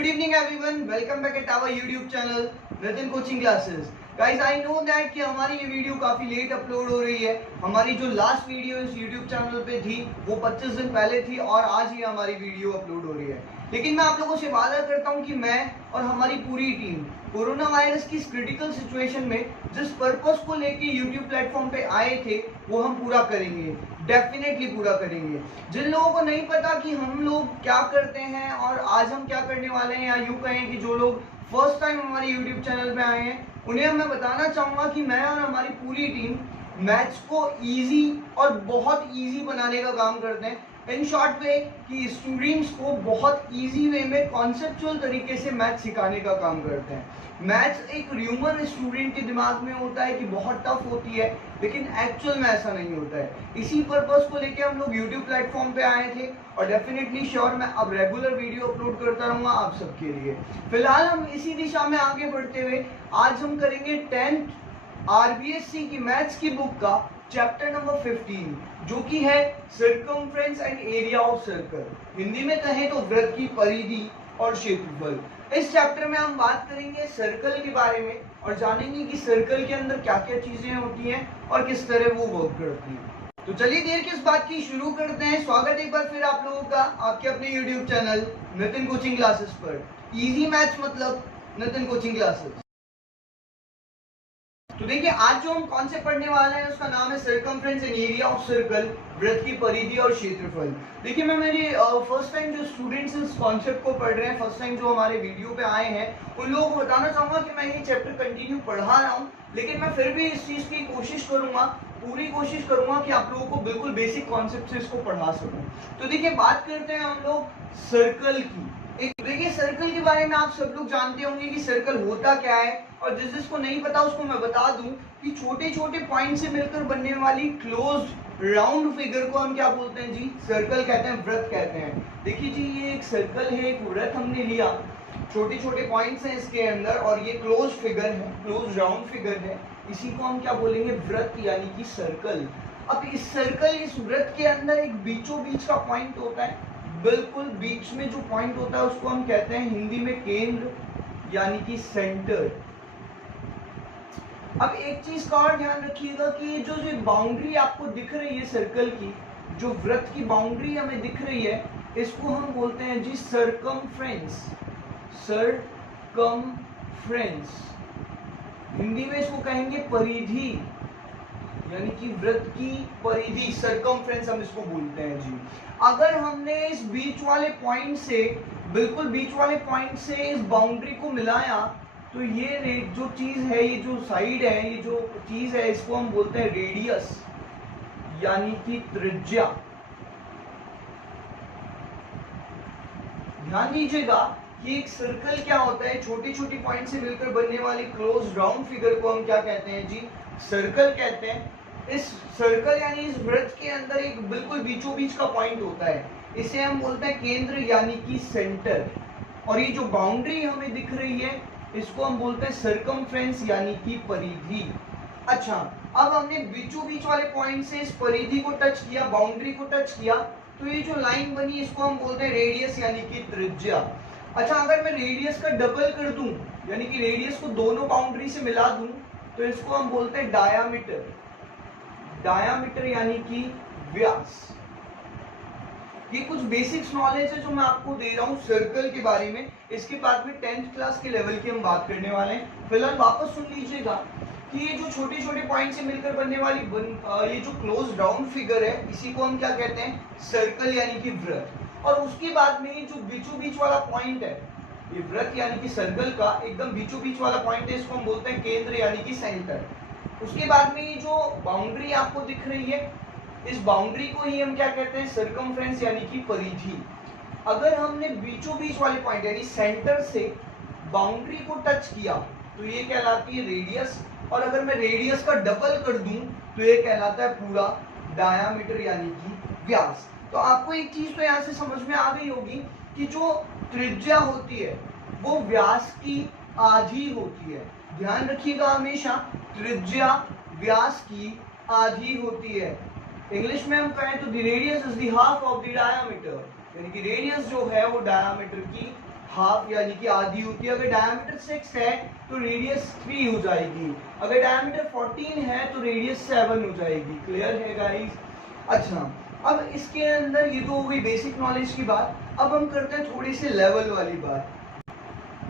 good evening everyone. Welcome back at our YouTube channel Nitin Coaching Classes. Guys, I know that कि हमारी ये video काफ़ी late upload हो रही है. हमारी जो लास्ट वीडियो इस YouTube चैनल पे थी वो 25 दिन पहले थी और आज ही हमारी वीडियो अपलोड हो रही है. लेकिन मैं आप लोगों से वादा करता हूँ कि मैं और हमारी पूरी टीम कोरोना वायरस की इस क्रिटिकल सिचुएशन में जिस पर्पस को लेके YouTube प्लेटफॉर्म पे आए थे वो हम पूरा करेंगे, डेफिनेटली पूरा करेंगे. जिन लोगों को नहीं पता कि हम लोग क्या करते हैं और आज हम क्या करने वाले हैं, या यूँ कहें कि जो लोग फर्स्ट टाइम हमारे YouTube चैनल पे आए हैं उन्हें मैं बताना चाहूँगा कि मैं और हमारी पूरी टीम मैथ्स को इजी और बहुत इजी बनाने का काम करते हैं. इन शॉर्ट वे कि स्टूडेंट्स को बहुत इजी वे में कॉन्सेप्चुअल तरीके से मैथ सिखाने का काम करते हैं. मैथ्स एक ह्यूमन स्टूडेंट के दिमाग में होता है कि बहुत टफ होती है, लेकिन एक्चुअल में ऐसा नहीं होता है. इसी पर्पस को लेके हम लोग यूट्यूब प्लेटफॉर्म पे आए थे और डेफिनेटली श्योर मैं अब रेगुलर वीडियो अपलोड करता रहूँगा आप सबके लिए. फिलहाल हम इसी दिशा में आगे बढ़ते हुए आज हम करेंगे 10th RBSC की मैथ्स की बुक का चैप्टर नंबर 15 जो कि है circumference and area of circle. Hindi में कहें तो वृत्त की परिधि और क्षेत्रफल. इस चैप्टर में हम बात करेंगे सर्कल के बारे में और जानेंगे कि सर्कल के अंदर क्या क्या चीजें होती हैं और किस तरह वो वर्क करती हैं. तो चलिए देर किस बात की, शुरू करते हैं. स्वागत एक बार फिर आप लोगों का आपके अपने YouTube channel Nitin coaching classes पर. इजी मैथ्स मतलब नितिन कोचिंग क्लासेस. तो देखिए आज जो हम कॉन्सेप्ट पढ़ने वाले हैं उसका नाम है circumference and area of circle, वृत्त की परिधि और क्षेत्रफल. देखिए मैं मेरे फर्स्ट टाइम जो स्टूडेंट्स इस कॉन्सेप्ट को पढ़ रहे हैं, फर्स्ट टाइम जो हमारे वीडियो पे आए हैं, उन लोगों को बताना चाहूंगा कि मैं ये चैप्टर कंटिन्यू पढ़ा रहा हूँ, लेकिन मैं फिर भी इस चीज की कोशिश करूंगा, पूरी कोशिश करूंगा कि आप लोगों को बिल्कुल बेसिक कॉन्सेप्ट से इसको पढ़ा सकूं. तो देखिए बात करते हैं हम लोग सर्कल की. देखिए सर्कल के बारे में आप सब लोग जानते होंगे कि सर्कल होता क्या है, और जिसको नहीं पता उसको मैं बता दूं कि छोटे छोटे पॉइंट से मिलकर बनने वाली क्लोज्ड राउंड फिगर को हम क्या बोलते हैं जी? सर्कल कहते हैं, वृत्त कहते हैं. देखिए जी ये एक सर्कल है, एक वृत्त हमने लिया, छोटे छोटे पॉइंट्स हैं इसके अंदर और ये क्लोज फिगर है, क्लोज राउंड फिगर है. इसी को हम क्या बोलेंगे? वृत्त यानी कि सर्कल. अब इस सर्कल, इस वृत्त के अंदर एक बीचों बीच का पॉइंट होता है, बिल्कुल बीच में जो पॉइंट होता है उसको हम कहते हैं हिंदी में केंद्र यानी कि सेंटर. अब एक चीज का और ध्यान रखिएगा कि जो बाउंड्री आपको दिख रही है सर्कल की, जो वृत्त की बाउंड्री हमें दिख रही है, इसको हम बोलते हैं जी सर्कमफ्रेंस. सर्कमफ्रेंस हिंदी में इसको कहेंगे परिधि, यानी कि वृत्त की परिधि, सर्कमफ्रेंस हम इसको बोलते हैं जी. अगर हमने इस बीच वाले पॉइंट से, बिल्कुल बीच वाले पॉइंट से इस बाउंड्री को मिलाया तो ये जो चीज है, ये जो साइड है, ये जो चीज है, इसको हम बोलते हैं रेडियस यानी कि त्रिज्या. ध्यान दीजिएगा कि एक सर्कल क्या होता है, छोटी छोटी पॉइंट से मिलकर बनने वाली क्लोज राउंड फिगर को हम क्या कहते हैं जी? सर्कल कहते हैं. इस सर्कल यानी इस वृत्त के अंदर एक बिल्कुल बीचों बीच का पॉइंट होता है, इसे हम बोलते हैं केंद्र यानी कि सेंटर. और ये जो बाउंड्री हमें दिख रही है इसको हम बोलते हैं सर्कमफ्रेंस यानी कि परिधि. अच्छा, अब हमने बीचों बीच वाले पॉइंट से इस परिधि को टच किया, बाउंड्री को टच किया, तो ये जो लाइन बनी इसको हम बोलते हैं रेडियस यानी कि त्रिज्या. अच्छा, अगर मैं रेडियस का डबल कर दूं यानी कि रेडियस को दोनों बाउंड्री से मिला दूं तो इसको हम बोलते हैं डायामीटर. डायामीटर यानी कि व्यास. ये कुछ बेसिक्स नॉलेज है जो मैं आपको दे रहा हूँ सर्कल के बारे में. इसके बाद में 10th क्लास के लेवल की हम बात करने वाले हैं. फिलहाल वापस सुन लीजिएगा कि ये जो छोटे छोटे पॉइंट से मिलकर बनने वाली ये जो क्लोज राउंड फिगर है, इसी को हम क्या कहते हैं? सर्कल यानी कि वृत्त. और उसके बाद में ये जो बीचों बीच वाला पॉइंट है, ये वृत्त यानी कि सर्कल का एकदम बीचों बीच वाला पॉइंट है, इसको हम बोलते हैं केंद्र यानी कि सेंटर. उसके बाद में ये जो बाउंड्री आपको दिख रही है, इस बाउंड्री को ही हम क्या कहते हैं? सर्कमफ्रेंस यानी कि परिधि. अगर हमने बीचों बीच वाले पॉइंट यानी सेंटर से बाउंड्री को टच किया तो ये कहलाती है रेडियस, और अगर मैं रेडियस का डबल कर दूं तो ये कहलाता है पूरा डायामीटर यानी कि व्यास. तो आपको एक चीज तो यहाँ से समझ में आ गई होगी कि जो त्रिज्या होती है वो व्यास की आधी होती है. ध्यान रखिएगा हमेशा, त्रिज्या व्यास की आधी होती है. इंग्लिश में हम कहें तो the radius is the half of the diameter, यानी कि रेडियस जो है वो डायामीटर की हाफ यानी कि आधी होती है। अगर डायमीटर 6 है तो रेडियस 3 हो जाएगी। अगर डायमीटर 14 है तो रेडियस 7 हो जाएगी। क्लियर है गाइस? अच्छा, अब इसके अंदर ये तो हो गई बेसिक नॉलेज की बात। अब हम करते हैं थोड़ी सी लेवल वाली बात।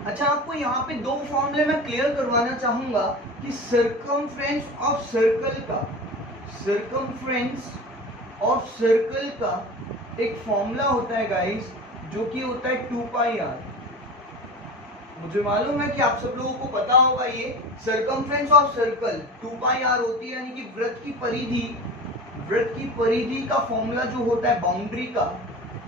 अच्छा, आपको यहाँ पे दो फॉर्मूले मैं क्लियर करवाना चाहूंगा कि सर्कमफ्रेंस ऑफ सर्कल का एक फॉर्मूला होता है गाइस, जो कि होता है 2 पाई आर। मुझे मालूम है कि आप सब लोगों को पता होगा ये circumference of circle 2 pi r होती है, यानी कि वृत्त की परिधि का फॉर्मूला जो होता है बाउंड्री का,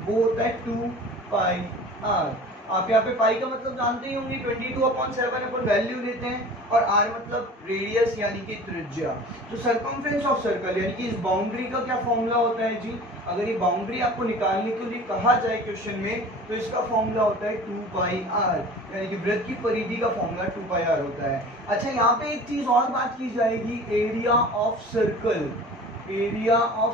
वो होता है 2 पाई आर। आप यहाँ पे पाई का मतलब जानते ही होंगे, 22/7 अपन वैल्यू लेते हैं, और आर मतलब रेडियस यानी कि त्रिज्या। तो सर्कमफ्रेंस ऑफ सर्कल यानी कि इस बाउंड्री का क्या फॉर्मूला होता है जी? अगर ये बाउंड्री आपको निकालने के लिए कहा जाए क्वेश्चन में, तो इसका फॉर्मूला होता है 2 पाई आर, यानी कि वृत्त की परिधि का फॉर्मूला 2 पाई आर होता है। अच्छा, यहाँ पे एक चीज और बात की जाएगी, एरिया ऑफ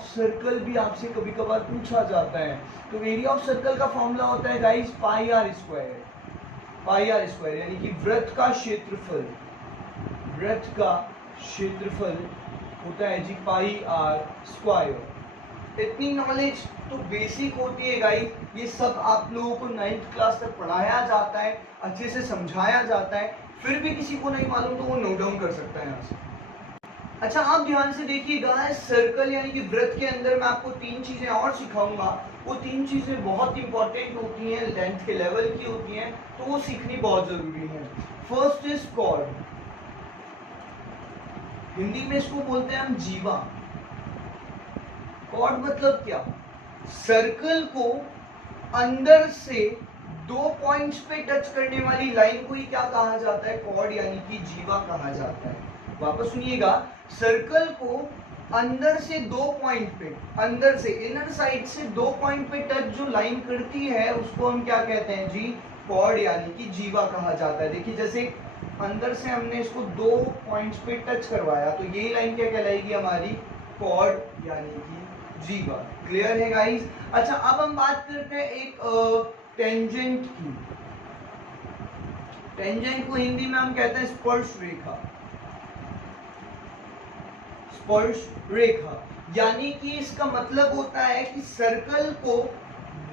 सर्कल भी आपसे कभी कभार पूछा जाता है। तो एरिया ऑफ सर्कल का फॉर्मूला होता है गाइस पाई आर स्क्वायर, यानी कि वृत्त का क्षेत्रफल होता है जी पाई आर स्क्वायर। इतनी नॉलेज तो बेसिक होती है गाइस, ये सब आप लोगों को 9th क्लास तक पढ़ाया जाता है, अच्छे से समझाया जाता है। फिर भी किसी को नहीं मालूम तो वो नोट डाउन कर सकता है यहाँ से। अच्छा, आप ध्यान से देखिएगा, सर्कल यानी कि वृत्त के अंदर मैं आपको 3 चीजें और सिखाऊंगा। वो 3 चीजें बहुत इंपॉर्टेंट होती हैं, 10th के लेवल की होती हैं, तो वो सीखनी बहुत जरूरी है। फर्स्ट इज कॉर्ड, हिंदी में इसको बोलते हैं हम जीवा। कॉर्ड मतलब क्या? सर्कल को अंदर से 2 पॉइंट्स पे टच करने वाली लाइन को ही क्या कहा जाता है? कॉर्ड यानी कि जीवा कहा जाता है। वापस सुनिएगा, सर्कल को अंदर से 2 पॉइंट पे, अंदर से इनर साइड से 2 पॉइंट पे टच जो लाइन करती है, उसको हम क्या कहते हैं जी? कॉर्ड यानी कि जीवा कहा जाता है। देखिए, जैसे अंदर से हमने इसको 2 पॉइंट्स पे टच करवाया, तो यही लाइन क्या कहलाएगी हमारी? कॉर्ड यानी कि जीवा। क्लियर है गाइस? अच्छा, अब हम बात करते हैं एक टेंजेंट की। टेंजेंट को हिंदी में हम कहते हैं स्पर्श रेखा, यानी कि इसका मतलब होता है कि सर्कल को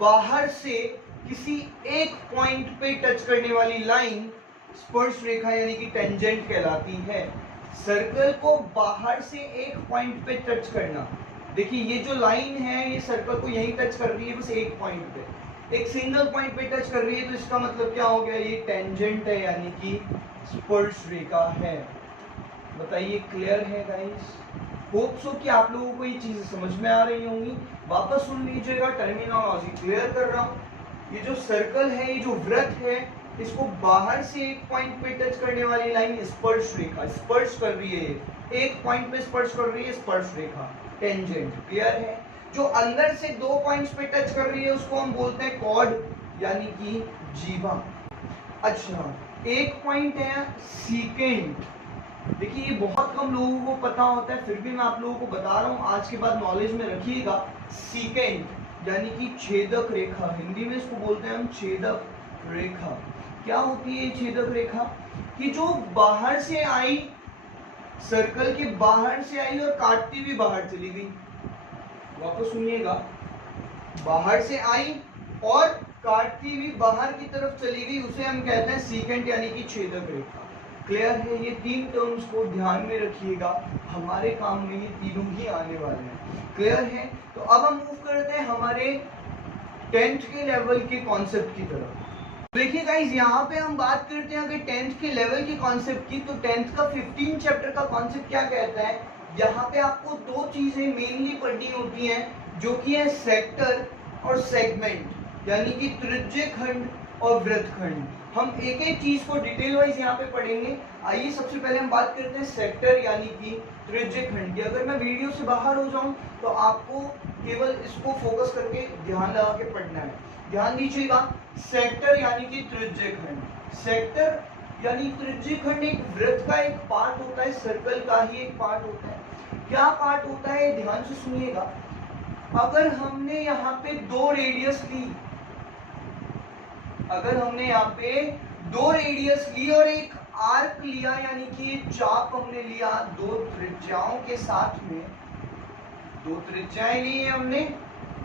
बाहर से किसी एक पॉइंट पे टच करने वाली लाइन स्पर्श रेखा यानी कि टेंजेंट कहलाती है। सर्कल को बाहर से एक पॉइंट पे टच करना। देखिए, ये जो लाइन है ये सर्कल को यहीं टच कर रही है, बस एक पॉइंट पे, एक सिंगल पॉइंट पे टच कर रही है, तो इसका मतलब क्या हो गया? ये टेंजेंट है, यानी कि स्पर्श रेखा है। बताइए, क्लियर है गाइस? होप सो कि आप लोगों को ये चीजें समझ में आ रही होंगी। वापस सुन लीजिएगा, टर्मिनोलॉजी क्लियर कर रहा हूँ। ये जो सर्कल है, ये जो वृत्त है, इसको बाहर से एक पॉइंट पे टच करने वाली लाइन स्पर्श रेखा, स्पर्श कर रही है, एक पॉइंट पे स्पर्श कर रही है, स्पर्श रेखा, टेंजेंट। क्लियर है? जो अंदर से 2 पॉइंट्स पे टच कर रही है उसको हम बोलते हैं कॉर्ड यानी कि जीवा। अच्छा, एक पॉइंट है सीकेंट। देखिए, ये बहुत कम लोगों को पता होता है, फिर भी मैं आप लोगों को बता रहा हूँ, आज के बाद नॉलेज में रखिएगा। सीकेंट यानी कि छेदक रेखा, हिंदी में इसको बोलते हैं हम छेदक रेखा। क्या होती है छेदक रेखा? कि जो बाहर से आई, सर्कल के बाहर से आई और काटती हुई बाहर चली गई। वापस सुनिएगा, बाहर से आई और काटती हुई बाहर की तरफ चली गई, उसे हम कहते हैं सीकेंट यानी कि छेदक रेखा। क्लियर है? ये 3 टर्म्स को ध्यान में रखिएगा, हमारे काम में ये तीनों ही आने वाले हैं। क्लियर है? तो अब हम मूव करते हैं हमारे 10th के लेवल के कॉन्सेप्ट की तरफ। देखिए गाइस, यहाँ पे हम बात करते हैं अगर 10th के लेवल के कॉन्सेप्ट की, तो 10th का 15 चैप्टर का कॉन्सेप्ट क्या कहता है? यहाँ पे आपको 2 चीजें मेनली पढ़नी होती हैं, जो कि है सेक्टर और सेगमेंट, यानी कि त्रिज्यीय खंड और वृत्तखंड। हम एक एक चीज को डिटेल वाइज यहाँ पे पढ़ेंगे। आइए सबसे पहले हम बात करते हैं सेक्टर यानी कि त्रिज्यीय खंड की। अगर मैं वीडियो से बाहर हो जाऊं तो आपको केवल इसको फोकस करके ध्यान लगा के पढ़ना है। ध्यान दीजिएगा, सेक्टर यानी कि त्रिज्यीय खंड। सेक्टर यानी त्रिज्यीय खंड एक वृत्त का एक पार्ट होता है, सर्कल का ही एक पार्ट होता है। क्या पार्ट होता है? ध्यान से सुनिएगा। अगर हमने यहाँ पे 2 रेडियस ली, अगर हमने यहाँ पे दो रेडियस ली और एक आर्क लिया, यानी कि चाप हमने लिया दो त्रिज्याओं के साथ में, दो त्रिज्याएं ली है हमने,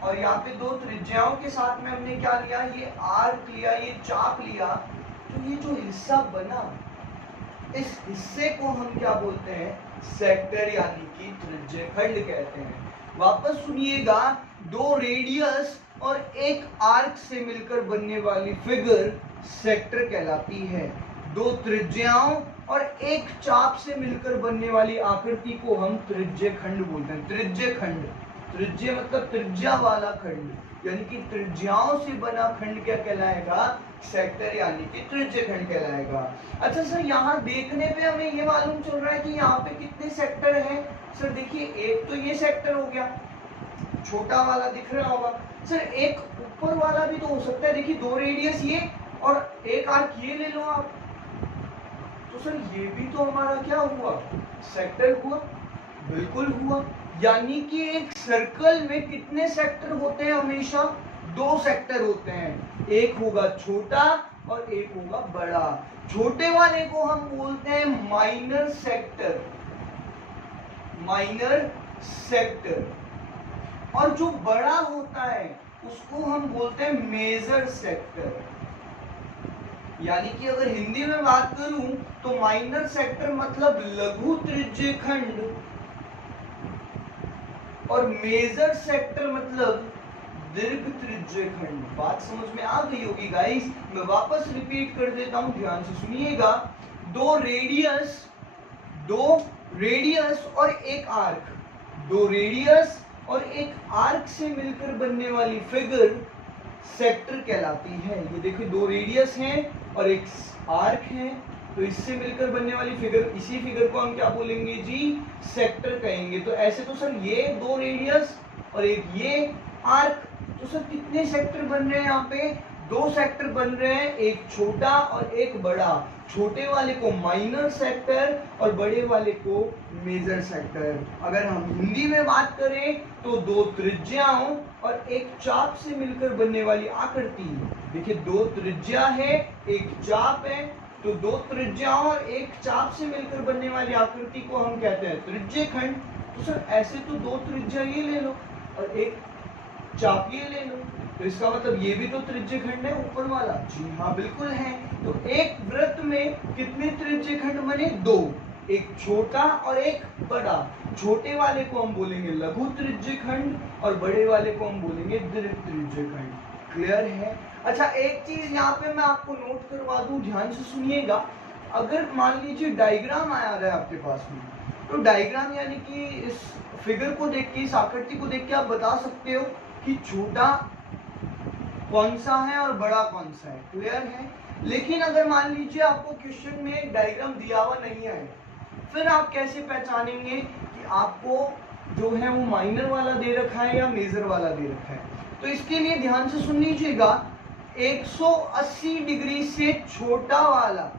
और यहाँ पे दो त्रिज्याओं के साथ में हमने क्या लिया, ये आर्क लिया, ये चाप लिया, तो ये जो हिस्सा बना, इस हिस्से को हम क्या बोलते हैं, सेक्टर यानी कि त्रिज्यखंड कहते हैं। वापस सुनिएगा, दो रेडियस और एक आर्क से मिलकर बनने वाली फिगर सेक्टर कहलाती है। दो त्रिज्याओं और एक चाप से मिलकर बनने वाली आकृति को हम त्रिज्यखंड बोलते हैं। त्रिज्यखंड, त्रिज्य मतलब त्रिज्या वाला खंड, यानी कि त्रिज्याओं से बना खंड क्या कहलाएगा, सेक्टर यानी कि त्रिज्यखंड कहलाएगा। अच्छा सर, यहाँ देखने पे हमें ये मालूम चल रहा है कि यहाँ पे कितने सेक्टर हैं। सर देखिए, एक तो ये सेक्टर हो गया, छोटा वाला दिख रहा होगा। सर एक ऊपर वाला भी तो हो सकता है, देखिए दो रेडियस ये और एक आर्क ये ले लो आप, तो सर ये भी तो हमारा क्या हुआ, सेक्टर हुआ। बिल्कुल हुआ, यानी कि एक सर्कल में कितने सेक्टर होते हैं, हमेशा दो सेक्टर होते हैं, एक होगा छोटा और एक होगा बड़ा। छोटे वाले को हम बोलते हैं माइनर सेक्टर, माइनर सेक्टर, और जो बड़ा होता है उसको हम बोलते हैं मेजर सेक्टर। यानी कि अगर हिंदी में बात करूं तो माइनर सेक्टर मतलब लघु त्रिज्यखंड, और मेजर सेक्टर मतलब दीर्घ त्रिज्यखंड। बात समझ में आ गई होगी गाइस, मैं वापस रिपीट कर देता हूं, ध्यान से सुनिएगा। दो रेडियस और एक आर्क, दो रेडियस और एक आर्क से मिलकर बनने वाली फिगर सेक्टर कहलाती है। ये देखिए दो रेडियस हैं और एक आर्क है, तो इससे मिलकर बनने वाली फिगर, इसी फिगर को हम क्या बोलेंगे जी, सेक्टर कहेंगे। तो ऐसे तो सर ये दो रेडियस और एक ये आर्क, तो सर कितने सेक्टर बन रहे हैं, यहाँ पे दो सेक्टर बन रहे हैं, एक छोटा और एक बड़ा। छोटे वाले को माइनर सेक्टर और बड़े वाले को मेजर सेक्टर। अगर हम हिंदी में बात करें तो दो त्रिज्याओं और एक चाप से मिलकर बनने वाली आकृति, देखिए दो त्रिज्या है एक चाप है, तो दो त्रिज्याओं और एक चाप से मिलकर बनने वाली आकृति को हम कहते हैं त्रिज्यखंड। तो सर ऐसे तो दो त्रिज्या ये ले लो और एक चाप ये ले लो, तो इसका मतलब ये भी तो त्रिज्यखंड है ऊपर वाला। जी हाँ बिल्कुल है। तो एक वृत्त में कितने त्रिज्यखंड बने, दो, एक छोटा और एक बड़ा। छोटे वाले को हम बोलेंगे लघु त्रिज्यखंड और बड़े वाले को हम बोलेंगे दीर्घ त्रिज्यखंड। क्लियर है। अच्छा एक चीज यहाँ पे मैं आपको नोट करवा दूं, ध्यान से सुनिएगा। अगर मान लीजिए डायग्राम आया है आपके पास में, तो डायग्राम यानी कि इस फिगर को देख के, इस आकृति को देख के आप बता सकते हो कि छोटा कौन सा है और बड़ा कौन सा है। क्लियर है। लेकिन अगर मान लीजिए आपको क्वेश्चन में एक डायग्राम दिया हुआ नहीं है, फिर आप कैसे पहचानेंगे कि आपको जो है वो माइनर वाला दे रखा है या मेजर वाला दे रखा है। तो इसके लिए ध्यान से सुन लीजिएगा, 180 डिग्री से छोटा वाला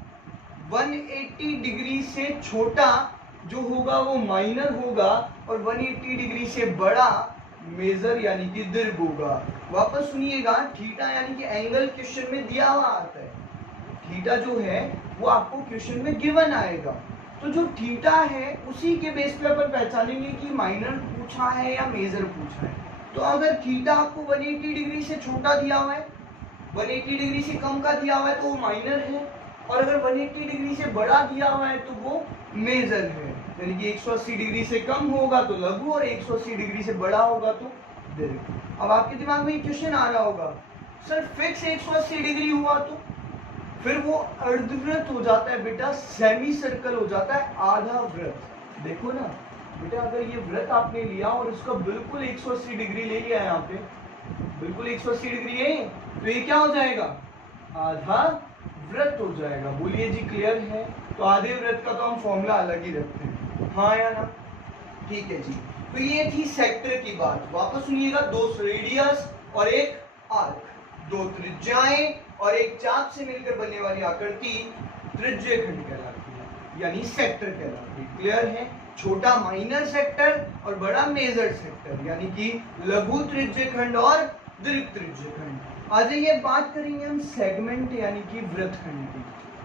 180 डिग्री से छोटा जो होगा वो माइनर होगा, और 180 डिग्री से बड़ा मेजर यानी कि दीर्घ होगा। वापस सुनिएगा, थीटा यानी कि एंगल क्वेश्चन में दिया हुआ आता है, थीटा जो है वो आपको क्वेश्चन में गिवन आएगा। तो जो थीटा है उसी के बेस पे अपन पहचानेंगे कि माइनर पूछा है या मेजर पूछा है। तो अगर थीटा आपको 180 डिग्री से छोटा दिया हुआ है, 180 डिग्री से कम का दिया हुआ है तो वो माइनर है, और अगर 180 डिग्री से बड़ा दिया हुआ है तो वो मेजर है। यानी कि 180 डिग्री से कम होगा तो लघु और 180 डिग्री से बड़ा होगा तो दीर्घ। अब आपके दिमाग में क्वेश्चन आ रहा होगा, सर फिक्स 180 डिग्री हुआ तो फिर वो अर्धवृत्त हो जाता है बेटा, सेमी सर्कल हो जाता है, आधा वृत्त। देखो ना बेटा, अगर ये वृत्त आपने लिया और इसका बिल्कुल 180 डिग्री ले लिया यहाँ पे, बिल्कुल 180 डिग्री है, तो ये क्या हो जाएगा, आधा वृत्त हो जाएगा। बोलिए जी क्लियर है। तो आधे वृत्त का तो हम फॉर्मूला अलग ही रखते हैं, हाँ या ना, ठीक है जी। तो ये थी सेक्टर की बात। वापस सुनिएगा, दो रेडियस और एक आर्क, दो त्रिज्याएं और एक चाप से मिलकर बनने वाली आकृति त्रिज्यखंड कहलाती है, यानी सेक्टर कहलाती है। क्लियर है। छोटा माइनर सेक्टर और बड़ा मेजर सेक्टर, यानी कि लघु त्रिज्यखंड और दीर्घ त्रिज्यखंड। आ जाइए बात करेंगे हम सेगमेंट यानी कि वृत्तखंड की।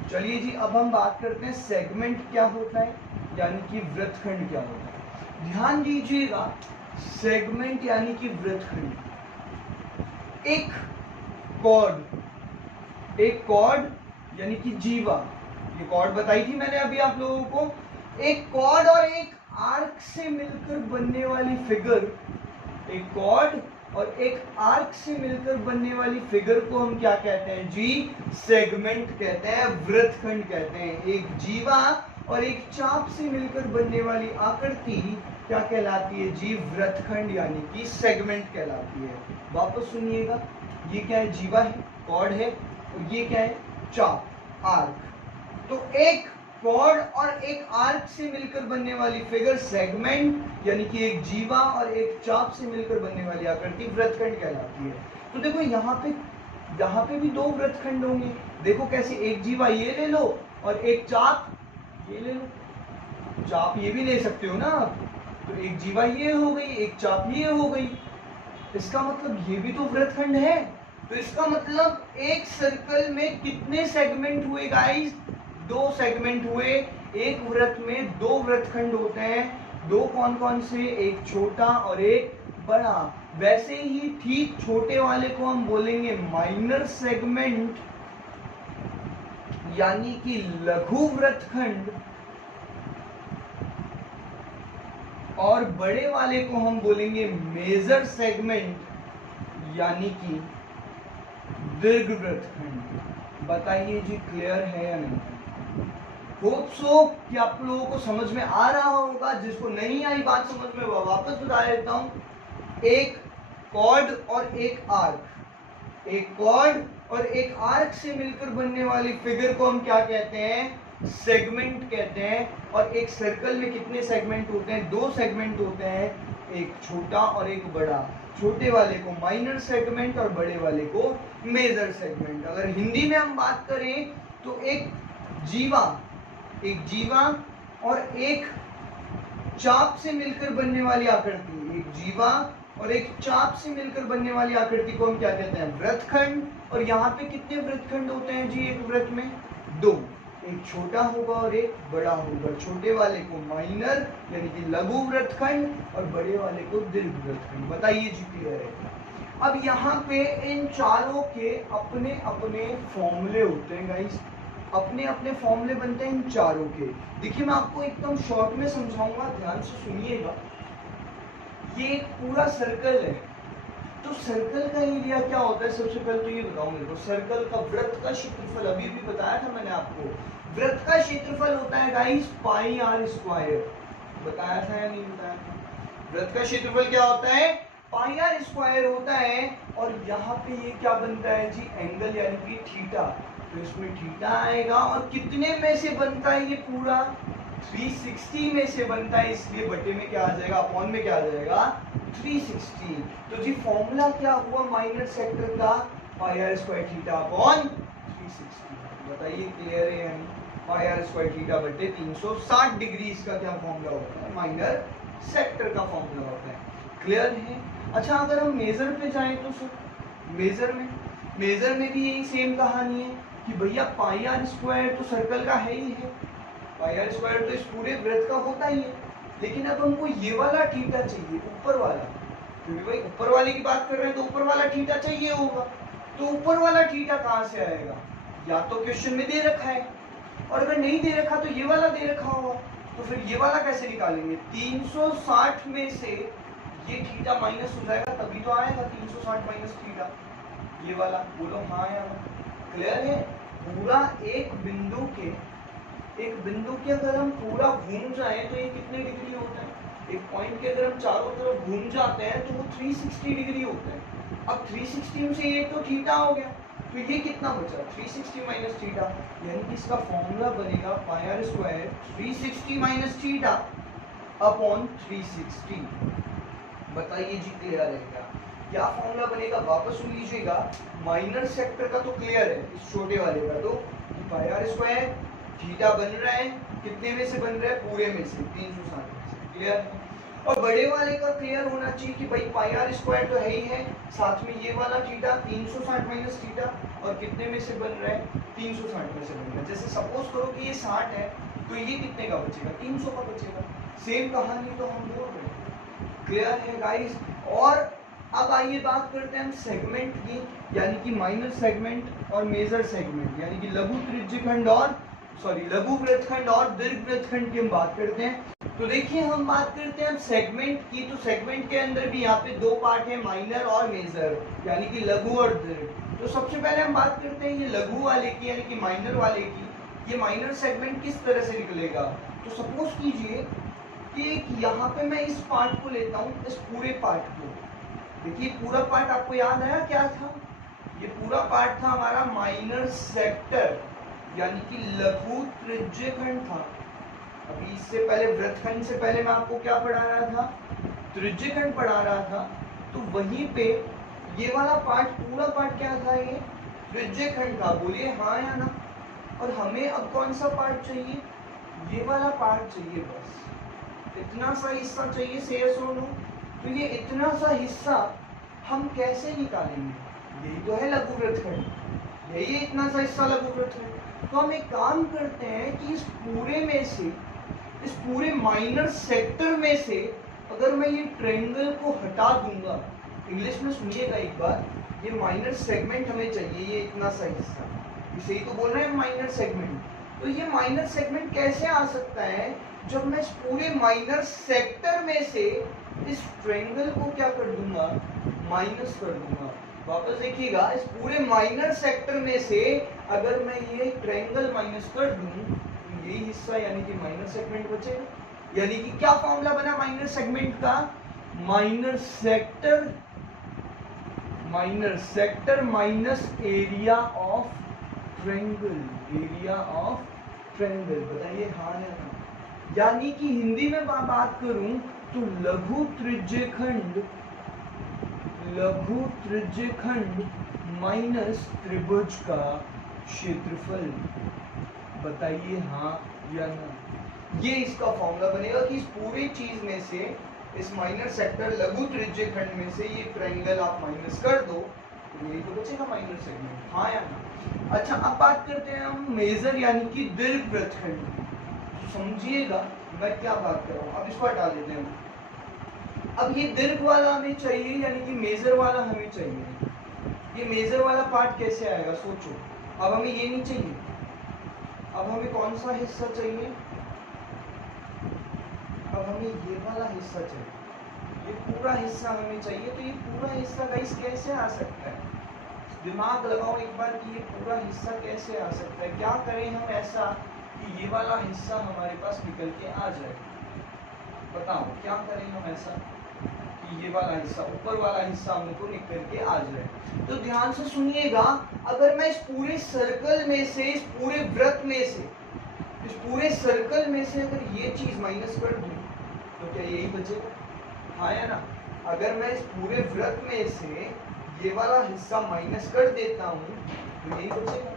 चलिए जी अब हम बात करते हैं सेगमेंट क्या होता है यानी कि वृत्तखंड क्या होता है। ध्यान दीजिएगा, सेगमेंट यानी कि वृत्तखंड, एक कॉर्ड यानी कि जीवा, ये कॉर्ड बताई थी मैंने अभी आप लोगों को, एक कॉर्ड और एक आर्क से मिलकर बनने वाली फिगर, एक कॉर्ड और एक आर्क से मिलकर बनने वाली फिगर को हम क्या कहते हैं जी, सेगमेंट कहते हैं, वृत्तखंड कहते हैं। एक जीवा और एक चाप से मिलकर बनने वाली आकृति क्या कहलाती है जी, वृत्तखंड यानी कि सेगमेंट कहलाती है। वापस सुनिएगा, ये क्या है, जीवा है, कॉर्ड है, और ये क्या है, चाप, आर्क। तो एक कॉर्ड और एक आर्क से मिलकर बनने वाली फिगर सेगमेंट यानी कि एक जीवा और एक चाप से मिलकर बनने वाली आकृति वृत्तखंड कहलाती है। तो देखो यहाँ पे भी दो वृत्तखंड होंगे। देखो कैसे, एक जीवा ये ले लो और एक चाप ये ले लो। चाप ये भी ले सकते हो ना आप, तो एक जीवा ये हो गई, एक चाप ये हो गई। इसका मतलब ये भी तो वृत्तखंड है। तो इसका मतलब एक सर्कल में कितने सेगमेंट हुए गाइस, दो सेगमेंट हुए। एक वृत्त में दो वृत्तखंड होते हैं, दो कौन कौन से, एक छोटा और एक बड़ा। वैसे ही ठीक छोटे वाले को हम बोलेंगे माइनर सेगमेंट यानी कि लघु वृत्तखंड, और बड़े वाले को हम बोलेंगे मेजर सेगमेंट यानी कि दीर्घ वृत्तखंड। बताइए जी क्लियर है या नहीं? होप सो कि आप लोगों को समझ में आ रहा होगा। जिसको नहीं आई बात समझ में, वो वापस बता देता हूं। एक कॉर्ड और एक आर्क, एक कॉर्ड और एक आर्क से मिलकर बनने वाली फिगर को हम क्या कहते हैं, सेगमेंट कहते हैं। और एक सर्कल में कितने सेगमेंट होते हैं, दो सेगमेंट होते हैं, एक छोटा और एक बड़ा। छोटे वाले को माइनर सेगमेंट और बड़े वाले को मेजर सेगमेंट। अगर हिंदी में हम बात करें तो एक जीवा और एक चाप से मिलकर बनने वाली आकृति, एक जीवा और एक चाप से मिलकर बनने वाली आकृति को हम क्या कहते हैं, वृत्तखंड। और यहाँ पे कितने वृत्तखंड होते हैं जी एक वृत्त में, दो, एक छोटा होगा और एक बड़ा होगा। छोटे वाले को माइनर यानी कि लघु वृत्तखंड और बड़े वाले को दीर्घ वृत्तखंड। बताइए जी क्लियर है? अब यहाँ पे इन चारों के अपने अपने फॉर्मूले होते हैं गाइस, अपने अपने फॉर्मूले बनते हैं इन चारों के। देखिए मैं आपको एकदम शॉर्ट में समझाऊंगा, ध्यान से सुनिएगा। ये एक पूरा सर्कल है, तो सर्कल का एरिया क्या होता है, सबसे पहले तो ये बताओ मेरे को। सर्कल का, वृत्त का क्षेत्रफल अभी भी बताया था मैंने आपको, वृत्त का क्षेत्रफल होता है गाइस पाई आर स्क्वायर। बताया था या नहीं बताया था? वृत्त का क्षेत्रफल क्या होता है, पाई आर स्क्वायर होता है। और यहाँ पे ये क्या बनता है जी, एंगल यानी कि थीटा। तो इसमें थीटा आएगा। और कितने में से बनता है ये पूरा, 360 में से बनता है, इसलिए बटे में क्या आ जाएगा, अपॉन में क्या आ जाएगा, 360। तो जी फॉर्मूला क्या हुआ माइनर सेक्टर का, पाई आर स्क्वायर थीटा अपॉन 360। बताइए क्लियर है? यानी पाई आर स्क्वायर थीटा बटे 360 डिग्री इसका क्या फॉर्मूला होता है, माइनर सेक्टर का फॉर्मूला होता है। क्लियर है? अच्छा अगर हम मेजर पे जाएं तो सर मेजर में भी यही सेम कहानी है कि भैया पाई आर स्क्वायर तो सर्कल का है ही है, पाई आर स्क्वायर तो इस पूरे वृत्त का होता ही है। लेकिन अब हमको ये वाला थीटा चाहिए, ऊपर वाला, क्योंकि भाई ऊपर वाले की बात कर रहे हैं तो ऊपर वाला थीटा चाहिए होगा। तो ऊपर वाला थीटा कहाँ से आएगा, या तो क्वेश्चन में दे रखा है, और अगर नहीं दे रखा तो ये वाला दे रखा होगा। तो फिर ये वाला कैसे निकालेंगे, 360 में से ये थीटा माइनस हो जाएगा, तभी तो आएगा 360 माइनस थीटा, ये वाला। बोलो हाँ या ना? क्लियर है? पूरा एक बिंदु के अगर हम पूरा घूम जाए तो ये कितने डिग्री होता है, एक पॉइंट के अगर हम चारों तरफ घूम जाते हैं तो वो 360 डिग्री होता है। अब 360 से ये तो थीटा हो गया, तो ये कितना बचा, 360 माइनस थीटा। यानी कि इसका फॉर्मूला बनेगा pi r square 360 minus theta upon 360। बताइए जी क्लियर है क्या फॉर्मूला बनेगा? वापस सुन लीजिएगा। माइनर सेक्टर का तो क्लियर है, इस छोटे वाले का तो पाई आर स्क्वायर थीटा बन रहा है, कितने में से बन रहा है, पूरे में से, 360 में से। क्लियर? और बड़े वाले का क्लियर होना चाहिए कि भाई पाई आर स्क्वायर तो है ही है, साथ में ये वाला थीटा 360 माइनस थीटा, और कितने में से बन रहा है 360 में से बन रहा है। जैसे सपोज करो कि ये 60 है तो ये कितने का बचेगा 300 का बचेगा। सेम कहानी तो हम बोल रहे हैं। क्लियर है गाइस। और अब आइए बात करते हैं हम सेगमेंट की, यानी कि माइनर सेगमेंट और मेजर सेगमेंट, यानी कि लघु त्रिज्यखंड और लघु वृत्तखंड और दीर्घ वृत्तखंड की हम बात करते हैं। तो देखिए हम बात करते हैं सेगमेंट की, तो सेगमेंट के अंदर भी यहाँ पे दो पार्ट है, माइनर और मेजर, यानी कि लघु और दीर्घ। तो सबसे पहले हम बात करते हैं ये लघु वाले की, यानी कि माइनर वाले की। ये माइनर सेगमेंट किस तरह से निकलेगा, तो सपोज कीजिए कि यहाँ पे मैं इस पार्ट को लेता हूँ, इस पूरे पार्ट को। देखिए पूरा पार्ट आपको याद आया क्या था, ये पूरा पार्ट था हमारा माइनर सेक्टर, यानी कि लघु त्रिज्यखंड था। अभी इससे पहले वृत्तखंड से पहले मैं आपको क्या पढ़ा रहा था, त्रिज्यखंड पढ़ा रहा था। तो वहीं पे ये वाला पार्ट, पूरा पार्ट क्या था, ये त्रिज्यखंड था। बोलिए हाँ या ना। और हमें अब कौन सा पार्ट चाहिए, ये वाला पार्ट चाहिए, बस इतना सा हिस्सा चाहिए, से यस और नो। तो ये इतना सा हिस्सा हम कैसे निकालेंगे, यही तो है लघु वृत्तखंड, यही है इतना सा हिस्सा लघु वृत्तखंड। तो हम एक काम करते हैं कि इस पूरे में से, इस पूरे माइनर सेक्टर में से अगर मैं ये ट्रायंगल को हटा दूंगा, इंग्लिश में सुनिएगा एक बार, ये माइनर सेगमेंट हमें चाहिए, ये इतना सा हिस्सा, इसे ही तो बोल रहे हैं माइनर सेगमेंट। तो ये माइनर सेगमेंट कैसे आ सकता है, जब मैं इस पूरे माइनर सेक्टर में से इस ट्रायंगल को क्या कर दूंगा, माइनस कर दूंगा। वापस देखिएगा, इस पूरे माइनर सेक्टर में से अगर मैं ये ट्रायंगल माइनस कर दूं, तो यही हिस्सा यानी कि माइनर सेगमेंट बचेगा। यानी कि क्या फॉर्मूला बना माइनर सेगमेंट का, minor sector minus area of triangle, area of triangle. बताइए हाँ या ना। यानी कि हिंदी में बात करूं तो लघु त्रिज्यखंड माइनस त्रिभुज का क्षेत्रफल। बताइए हाँ या ना। ये इसका फॉर्मूला बनेगा कि इस पूरी चीज में से, इस माइनर सेक्टर लघु त्रिज्यखंड में से ये ट्रायंगल आप माइनस कर दो, तो यही तो बचेगा माइनर सेगमेंट। हाँ या ना। अच्छा अब बात करते हैं हम मेजर यानी कि दीर्घ वृत्तखंड। समझिएगा मैं क्या बात कर रहा हूँ। अब इसको हटा देते हैं। अब ये दीर्घ वाला हमें चाहिए, यानी कि मेजर वाला हमें चाहिए। ये मेजर वाला पार्ट कैसे आएगा, सोचो। अब हमें ये नहीं चाहिए, अब हमें कौन सा हिस्सा चाहिए, अब हमें ये वाला हिस्सा चाहिए, ये पूरा हिस्सा हमें चाहिए। तो ये पूरा हिस्सा गाइस कैसे आ सकता है, दिमाग लगाओ एक बार कि ये पूरा हिस्सा कैसे आ सकता है। क्या करें हम ऐसा कि ये वाला हिस्सा हमारे पास निकल के आ जाए, बताओ क्या करें हम ऐसा कि ये वाला हिस्सा, ऊपर वाला हिस्सा हमको निकल के आ जाए। तो ध्यान से सुनिएगा, अगर मैं इस पूरे सर्कल में से, इस पूरे वृत्त में से, इस पूरे सर्कल में से अगर ये चीज माइनस कर दूं तो क्या यही बचेगा, हाँ या ना। अगर मैं इस पूरे वृत्त में से ये वाला हिस्सा माइनस कर देता हूँ तो यही बचेगा।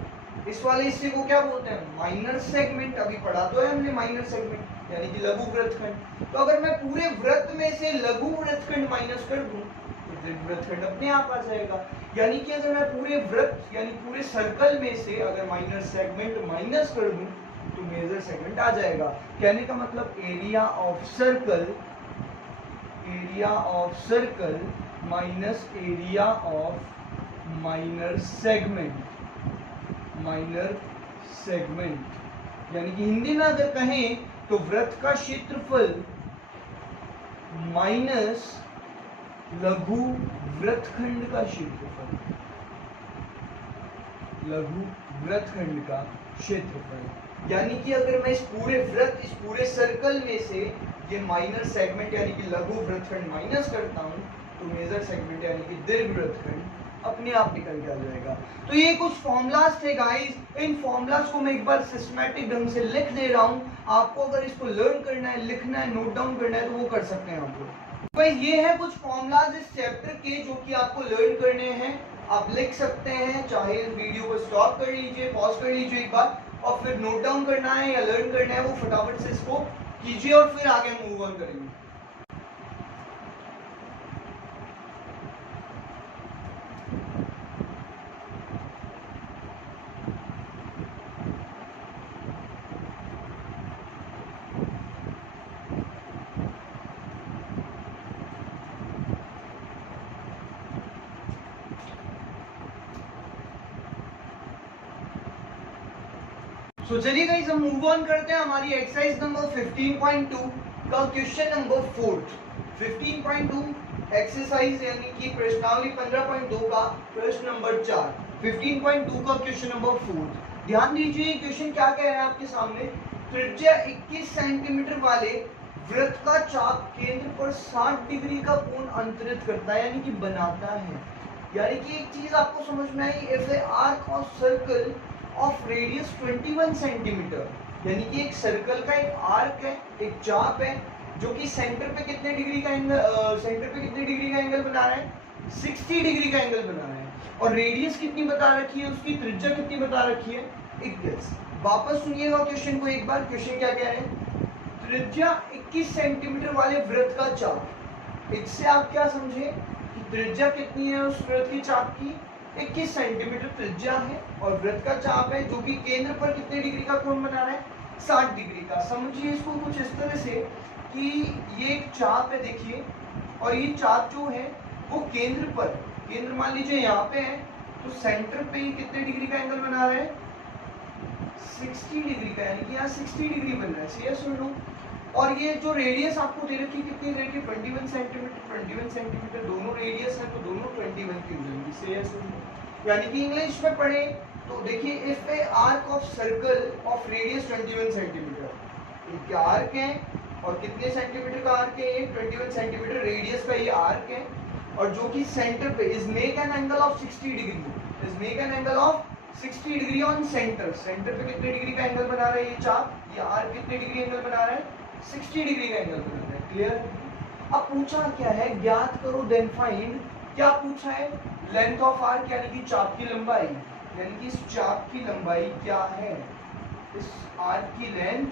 इस वाले हिस्से को क्या बोलते हैं, माइनर सेगमेंट। अभी पढ़ा तो है हमने माइनर सेगमेंट यानी कि लघु वृत्तखंड। तो अगर मैं पूरे वृत्त में से लघु वृत्तखंड माइनस कर दूं तो दीर्घ वृत्तखंड अपने आप आ जाएगा। यानी कि अगर मैं पूरे वृत्त यानी पूरे सर्कल में से अगर माइनर सेगमेंट माइनस कर दूं तो मेजर सेगमेंट आ जाएगा। कहने का मतलब area of circle minus area of minor segment, यानी कि हिंदी में अगर कहें तो वृत्त का क्षेत्रफल माइनस लघु वृत्तखंड का क्षेत्रफल, लघु वृत्तखंड का क्षेत्रफल। यानी कि अगर मैं इस पूरे वृत्त, इस पूरे सर्कल में से ये माइनर सेगमेंट यानी कि लघु वृत्तखंड माइनस करता हूं तो मेजर सेगमेंट यानी कि दीर्घ वृत्तखंड अपने आप निकल के आ जाएगा। तो ये कुछ फॉर्मूलाज थे गाइस। इन फॉर्मूलाज को मैं एक बार सिस्टमैटिक ढंग से लिख दे रहा हूँ। आपको अगर इसको लर्न करना है, लिखना है, नोट डाउन करना है तो वो कर सकते हैं आप लोग। भाई ये है कुछ फॉर्मूलाज इस चैप्टर के जो कि आपको लर्न करने हैं। आप लिख सकते हैं, चाहे वीडियो को स्टॉप कर लीजिए, पॉज कर लीजिए एक बार, और फिर नोट डाउन करना है या लर्न करना है वो फटाफट से इसको कीजिए और फिर आगे मूव ऑन करेंगे। तो चलिए गाइस हम मूव ऑन करते हैं हमारी एक्सरसाइज नंबर 15.2 का क्वेश्चन नंबर 4। 15.2 एक्सरसाइज यानी कि प्रश्नावली 15.2 का प्रश्न नंबर 4। 15.2 का क्वेश्चन नंबर 4। ध्यान दीजिए क्वेश्चन क्या कह रहा है आपके सामने। त्रिज्या 21 सेंटीमीटर वाले वृत्त का चाप केंद्र पर 60 डिग्री का कोण अंतरित करता है यानी कि बनाता है। यानी कि एक चीज आपको समझ में आई, if a arc of circle of radius 21 centimetre, यानी कि एक सर्कल का एक आर्क है, एक चाप है जो कि सेंटर पे कितने डिग्री का एंगल बना रहा है, 60 डिग्री का एंगल बना रहा है। और रेडियस कितनी बता रखी है, उसकी त्रिज्या कितनी बता रखी है, 21। वापस सुनिएगा क्वेश्चन को एक बार। क्वेश्चन क्या कह रहे हैं, त्रिज्या 21 सेंटीमीटर वाले वृत्त का चाप। इससे आप क्या समझे कि त्रिज्या कितनी है उस वृत्त की चाप की, 21 सेंटीमीटर त्रिज्या है और वृत्त का चाप है जो कि केंद्र पर कितने डिग्री का कोण बना रहा है, 60 डिग्री का। समझिए इसको कुछ इस तरह से कि ये एक चाप है देखिए, और ये चाप जो है वो केंद्र मान लीजिए यहाँ पे है, तो सेंटर पे ही कितने डिग्री का एंगल बना रहा है, 60 डिग्री का, यानी कि यहाँ 60 डिग्री बन रहा है। यस और नो। और ये जो रेडियस आपको दे रखी कितनी दे रखी है, 21 सेंटीमीटर दोनों रेडियस है, तो दोनों 21 की हो जाएंगी। से यस और नो। यानी कि इंग्लिश में पढ़े तो देखिए, if a arc of circle of radius 21 centimetre, एक आर्क है और कितने सेंटीमीटर का आर्क है, ये 21 सेंटीमीटर रेडियस का ये आर्क है, और जो कि सेंटर पे is make an angle of 60 degree, is make an angle of 60 degree on centre. Centre पे कितने डिग्री का एंगल बना रहा है ये चाप, ये आर्क कितने डिग्री एंगल बना रहा है, 60 डिग्री का एंगल बना रहा है। क्लियर। अब पूछा क्या है, ज्ञात करो देन फाइंड। क्या पूछा है, लेंथ ऑफ आर्क यानी कि चाप की लंबाई, यानी कि इस चाप की लंबाई क्या है, इस आर्क की लेंथ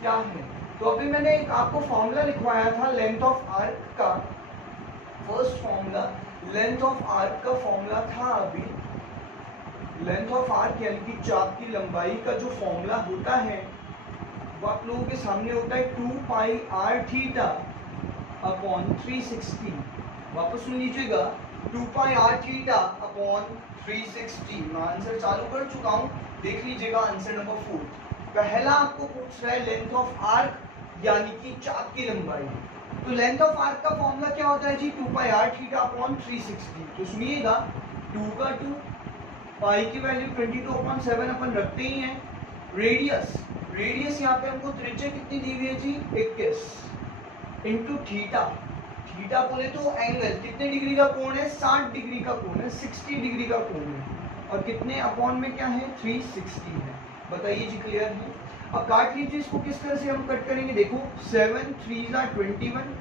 क्या है। तो अभी मैंने एक आपको फॉर्मूला लिखवाया था लेंथ ऑफ आर्क का। First formula length of arc का फॉर्मूला था अभी, लेंथ ऑफ आर्क यानी कि चाप की लंबाई का जो फॉर्मूला होता है वो आप लोगों के सामने होता है 2 पाई आर थीटा अपॉन 360। वापस सुन लीजिएगा, 2 पाई आर थीटा अपॉन 360। मैं आंसर चालू कर चुका हूँ, देख लीजिएगा आंसर नंबर 4। पहला आपको पूछ रहा है लेंथ ऑफ आर्क यानी कि चाप की लंबाई। तो लेंथ ऑफ आर्क का फॉर्मूला क्या होता है जी, 2 पाई आर थीटा अपॉन 360। तो सुनिएगा, 2 का 2, पाई की वैल्यू 22/7 अपन रखते ही हैं। रेडियस यहाँ पे हमको त्रिज्या कितनी दी हुई है जी, 21 इंटू थीटा। थीटा बोले तो एंगल, कितने डिग्री का कोण है, 60 डिग्री का कोण है, 60 डिग्री का कोण है, और कितने अपॉन में क्या है, 360 है। बताइए जी, क्लियर है। अब काट लीजिए इसको, किस तरह से हम कट करेंगे, देखो 7 3 जा 21।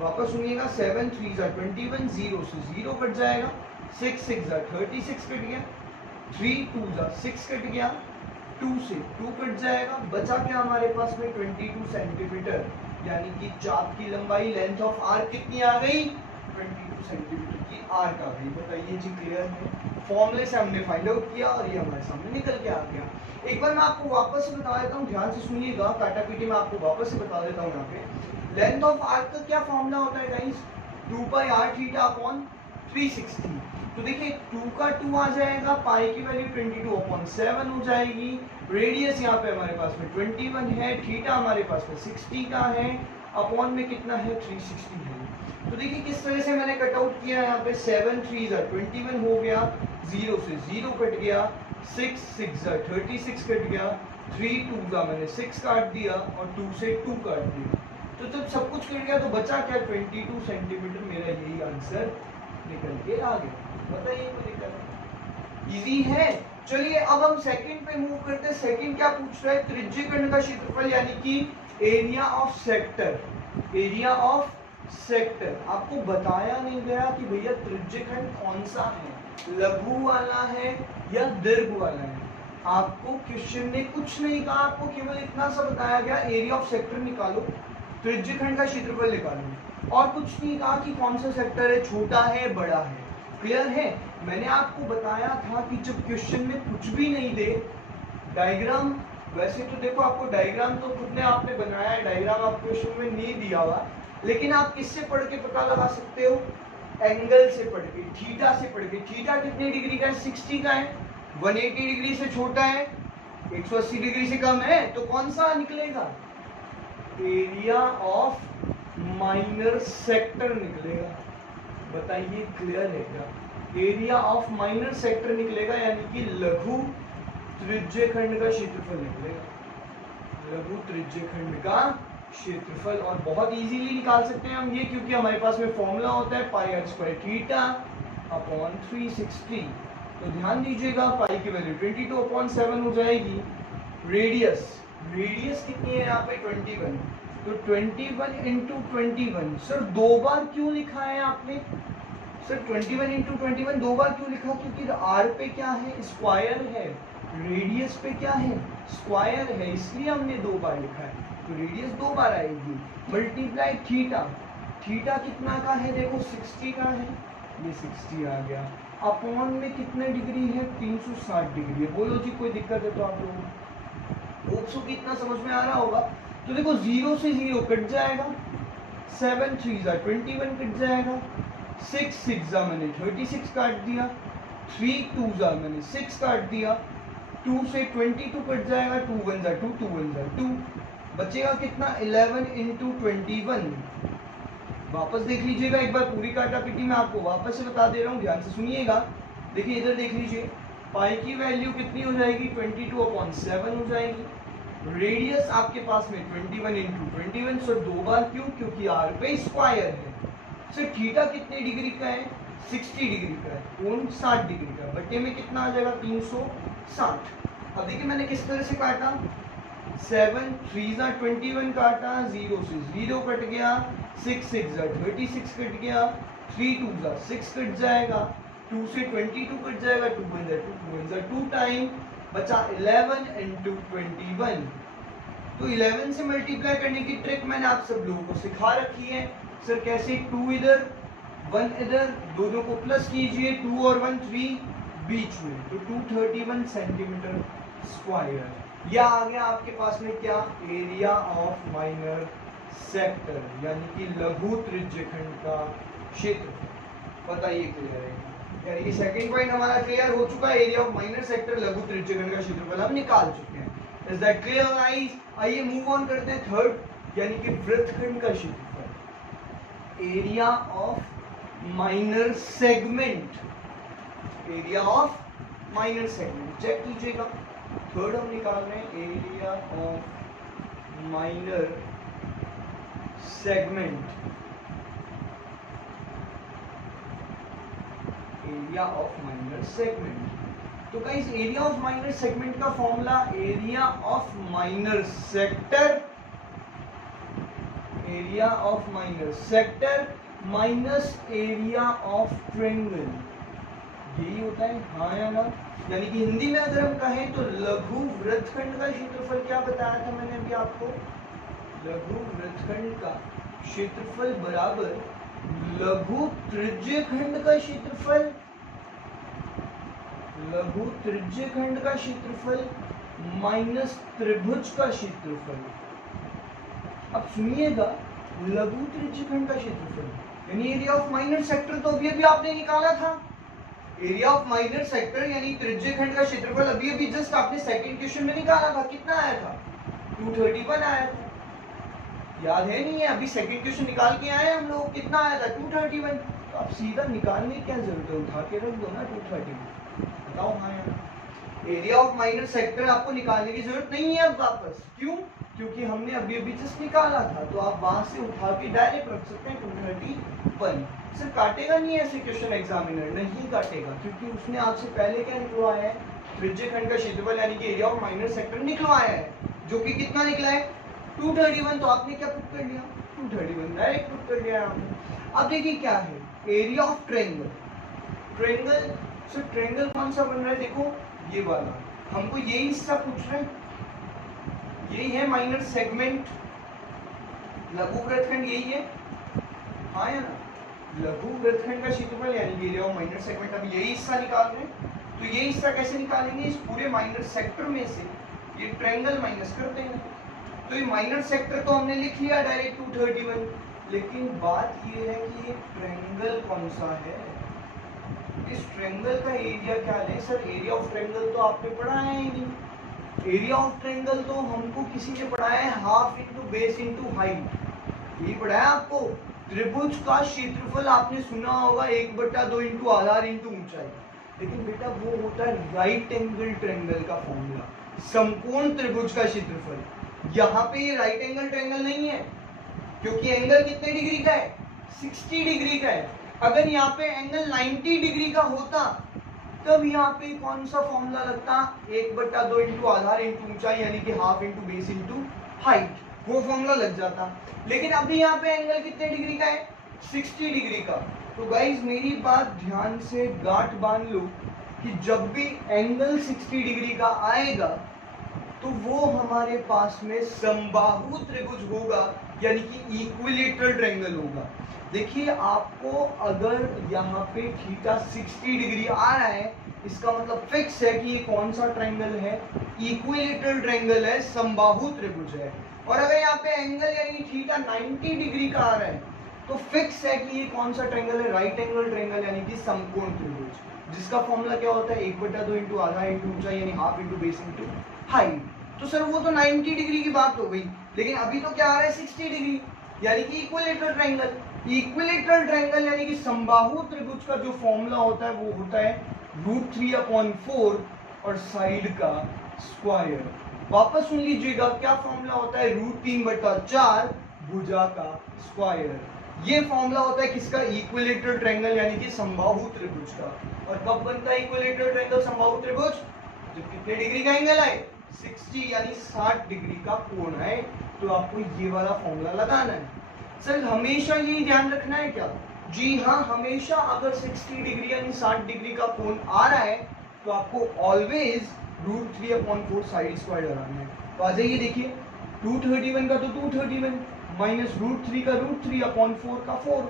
वापस सुनिएगा, 7 3 जा 21, 0 से 0 कट जाएगा, 6 6 जा 36 कट गया, 3 2 जा 6 कट गया, 2 से 2 कट जाएगा, बचा क्या हमारे पास में 22 सेंटीमीटर, यानी कि चाप की लंबाई लेंथ ऑफ आर्क कितनी आ गई, 22 सेंटीमीटर की आर्क आ गई। बताइए जी, क्लियर है। फॉर्मूले से हमने फाइंड आउट किया और ये हमारे सामने निकल के आ गया। एक बार मैं आपको वापस से बता देता हूँ, ध्यान से सुनिएगा, काटापीटी में आपको वापस से बता देता हूँ। यहाँ पे लेंथ ऑफ आर्क का क्या फॉर्मूला होता है guys, 2 pi r theta upon 360। तो देखिए 2 का 2 आ जाएगा, पाई की वैल्यू 22/7 हो जाएगी, रेडियस यहाँ पे हमारे पास में 21 है, थीटा हमारे पास में 60 का है, अपॉन में कितना है, 360 है। तो देखिए किस तरह से मैंने कट आउट किया, यहाँ पे 7 3 जा 21 हो गया, 0 से 0 कट गया, 6 6 जा 36 कट गया, 3 2 जा मैंने 6 काट दिया, और 2 से 2 काट दिया। तो जब सब कुछ कट गया तो बचा क्या, 22 सेंटीमीटर। मेरा यही आंसर निकल के आ गया। बताइए कोई दिक्कत, इजी है। चलिए अब हम सेकंड पे मूव करते हैं। सेकंड क्या पूछ रहा है, त्रिज्यखंड का क्षेत्रफल यानी कि area of sector. Area of sector आपको बताया नहीं गया कि भैया त्रिज्यखंड कौन सा है, लघु वाला है या दीर्घ वाला है। आपको क्वेश्चन ने कुछ नहीं कहा, आपको केवल इतना सा बताया गया, एरिया ऑफ सेक्टर निकालो, त्रिज्यखंड का क्षेत्रफल निकालो, और कुछ नहीं कहा कि कौन सा सेक्टर है, छोटा है बड़ा है। क्लियर है। मैंने आपको बताया था कि जब क्वेश्चन में कुछ भी नहीं दे, डायग्राम, वैसे तो देखो आपको डायग्राम तो खुद ने आपने बनाया है, डायग्राम आपको क्वेश्चन में नहीं दिया हुआ, लेकिन आप किससे पढ़ के पता लगा सकते हो, एंगल से पढ़ के, थीटा से पढ़ के। थीटा कितने डिग्री का है, 60 का है, 180 डिग्री से छोटा है, 180 डिग्री से कम है तो कौन सा निकलेगा? एरिया ऑफ माइनर सेक्टर निकलेगा। बताइए क्लियर है क्या? एरिया ऑफ माइनर सेक्टर निकलेगा, यानी कि लघु त्रिज्यखंड का क्षेत्रफल निकलेगा। लघु त्रिज्यखंड का क्षेत्रफल, और बहुत इजीली निकाल सकते हैं हम ये, क्योंकि हमारे पास में फॉर्मूला होता है pi r square theta upon 360। तो ध्यान दीजिएगा पाई की वैल्यू 22/7 हो जाएगी। रेडियस कितनी है यहाँ पे? 21। तो 21 इंटू 21। सर दो बार क्यों लिखा है आपने? सर 21 इंटू 21 दो बार क्यों लिखा? क्योंकि आर पे क्या है? स्क्वायर है। रेडियस पे क्या है? स्क्वायर है, इसलिए हमने दो बार लिखा है। तो रेडियस दो बार आएगी। मल्टीप्लाई थीटा कितना का है? देखो 60 का है, ये 60 आ गया। अपॉन में कितने डिग्री है? 360 डिग्री है। बोलो जी कोई दिक्कत है तो आप लोगों को कितना समझ में आ रहा होगा। तो देखो 0 से 0 कट जाएगा, 7 3 21 कट जाएगा, 6 6 मैंने 36 काट दिया, 3 2 मैंने 6 काट दिया, 2 से 22 कट जाएगा, 2 1 2 2 1 2, बचेगा कितना? 11 इंटू 21। वापस देख लीजिएगा एक बार पूरी काटापीटी में, आपको वापस से बता दे रहा हूँ, ध्यान से सुनिएगा। देखिए इधर देख लीजिए, पाई की वैल्यू कितनी हो जाएगी? 22/7 हो जाएगी। रेडियस आपके पास में 21 इंटू 21। सर दो बार क्यों? क्योंकि आर पे स्क्वायर है। सर थीटा कितने डिग्री का है? 60 डिग्री का है, कोण 60 डिग्री का। बट्टे में कितना आ जाएगा? 360। अब देखिए मैंने किस तरह से काटा, 7 3 21 काटा, 0 से 0 कट गया, 6 6 36 कट गया, 3 2 6 कट जाएगा, 2 से 22 कट जाएगा, 2 1 2 2 2 टाइम बचा 11 इंटू 21। तो 11 से मल्टीप्लाई करने की ट्रिक मैंने आप सब लोगों को सिखा रखी है। सर कैसे? 2 इधर 1 इधर, दोनों को प्लस कीजिए, 2 और 1 3 बीच में, तो 231 सेंटीमीटर स्क्वायर। या आ गया आपके पास में क्या? एरिया ऑफ माइनर सेक्टर, यानी कि लघु त्रिज्यखंड का क्षेत्रफल। बताइए क्लियर है? यानी कि सेकंड पॉइंट हमारा क्लियर हो चुका है, एरिया ऑफ माइनर सेक्टर लघु त्रिज्यखंड का क्षेत्रफल हम निकाल चुके हैं। Is that clear guys? आइए मूव ऑन करते हैं थर्ड, यानी कि वृत्तखंड का क्षेत्रफल। Area of minor segment, area of minor segment check कीजिएगा। थर्ड हम निकाल रहे हैं area of minor segment. Area of minor segment, तो guys area of minor segment का formula area of minor sector, area of minor sector minus area of triangle, यही होता है, हाँ या ना? यानी कि हिंदी में अगर हम कहें तो लघु वृत्तखंड का क्षेत्रफल क्या बताया था मैंने अभी आपको? लघु वृत्तखंड का क्षेत्रफल बराबर लघु त्रिज्यखंड का क्षेत्रफल, लघु त्रिज्यखंड का क्षेत्रफल माइनस त्रिभुज का क्षेत्रफल। अब सुनिएगा, लघु त्रिज्यखंड का क्षेत्रफल यानी एरिया ऑफ माइनर सेक्टर तो अभी अभी आपने निकाला था। एरिया ऑफ माइनर सेक्टर यानी त्रिज्यखंड का क्षेत्रफल अभी अभी जस्ट आपने सेकंड क्वेश्चन में निकाला था। कितना आया था? 231 आया था। याद है नहीं है? अभी सेकंड क्वेश्चन निकाल के आए हम लोग, कितना आया था? 231। तो आप सीधा निकालने की क्या जरूरत है, उठा के रख दो ना 231। बताओ हाँ या? एरिया ऑफ माइनर सेक्टर आपको निकालने की जरूरत नहीं है अब वापस। क्यों? क्योंकि हमने अभी अभी जस्ट निकाला था, तो आप वहां से उठा के डायरेक्ट रख सकते हैं 231। सिर्फ काटेगा नहीं ऐसे क्वेश्चन एग्जामिनर, नहीं काटेगा, क्योंकि उसने आपसे पहले क्या निकलवाया है? त्रिज्यखंड का क्षेत्रफल यानी कि एरिया ऑफ माइनर सेक्टर निकलवाया है, जो कि कितना निकला है? 231। तो आपने क्या पुट कर लिया? 231 डायरेक्ट पुट कर दिया आपने। अब देखिए क्या है area of triangle. Triangle, so triangle कौन सा बन रहा है? देखो ये वाला, हमको यही हिस्सा पूछ रहे हैं, यही है माइनर सेगमेंट, लघु वृत्तखंड यही है, हाँ या ना? लघु वृत्तखंड का क्षेत्रफल यानी एरिया ऑफ माइनर सेगमेंट, अब यही हिस्सा निकाल रहे हैं। तो ये हिस्सा कैसे निकालेंगे? इस पूरे माइनर सेक्टर में से ये ट्रायंगल माइनस कर देंगे। तो ये माइनर सेक्टर तो हमने लिख लिया डायरेक्ट 231, लेकिन बात ये है कि ये ट्रायंगल कौन सा है? इस ट्रायंगल का एरिया क्या है? सर एरिया ऑफ ट्रायंगल तो आपने पढ़ा है ही नहीं। एरिया ऑफ ट्रायंगल तो हमको किसी ने पढ़ाया है half into base into height, यही पढ़ाया आपको। त्रिभुज का क्षेत्रफल आपने सुना होगा 1/2 इंटू आधार इंटू ऊंचाई, लेकिन बेटा वो होता है राइट एंगल ट्रायंगल का फॉर्मूला, समकोण त्रिभुज का क्षेत्रफल। यहाँ पे ये राइट एंगल ट्रायंगल नहीं है, क्योंकि एंगल कितने डिग्री का है, 60 डिग्री का है। अगर यहाँ पे एंगल 90 डिग्री का होता तब यहाँ पे कौन सा फॉर्मूला लगता, 1/2 इंटू आधार इंटू ऊंचाई यानी कि half into base into height, वो फॉर्मूला लग जाता। लेकिन अभी यहाँ पे एंगल कितने डिग्री का है, 60 डिग्री का। तो गाइज मेरी बात ध्यान से गांठ बांध लो कि जब भी एंगल 60 डिग्री का आएगा तो वो हमारे पास में समबाहु त्रिभुज होगा, यानी कि इक्विलेटरल ट्रायंगल होगा। देखिए आपको अगर यहाँ पे थीटा 60 डिग्री आ रहा है, इसका मतलब फिक्स है कि ये कौन सा ट्रायंगल है, इक्विलेटरल ट्रायंगल है, समबाहु त्रिभुज है। और अगर यहाँ पे एंगल यानी थीटा 90 डिग्री का आ रहा है तो फिक्स है कि ये कौन सा ट्रायंगल है, राइट एंगल ट्रायंगल यानी कि समकोण त्रिभुज, जिसका फॉर्मूला क्या होता है 1/2 इंटू आधार इंटू ऊंचाई यानी half into base into height. तो सर वो तो 90 डिग्री की बात हो गई, लेकिन अभी तो क्या आ रहा है 60 डिग्री यानी कि इक्विलेटरल ट्रायंगल। इक्विलेटरल ट्रायंगल यानी कि समबाहु त्रिभुज का जो फॉर्मूला होता है वो होता है √3/4 और साइड का स्क्वायर। वापस सुन लीजिएगा क्या फॉर्मूला होता है, √3/4 भुजा का स्क्वायर। ये फॉर्मूला होता है किसका, इक्विलेटरल ट्रायंगल यानी कि समबाहु त्रिभुज का। और कब बनता है इक्विलेटरल ट्रायंगल समबाहु त्रिभुज, जब कितने डिग्री का एंगल आए, 60 यानी 60 डिग्री का कोण है। तो आपको ये वाला फॉर्मूला लगाना है। सर हमेशा यही ध्यान रखना है क्या, जी हाँ, हमेशा अगर 60 डिग्री यानी 60 डिग्री का कोण आ रहा है तो आपको ऑलवेज √3/4 साइड स्क्वायर लगाना है। तो आ जाइए देखिए, 231 का तो 231 माइनस √3 का √3/4 का 4,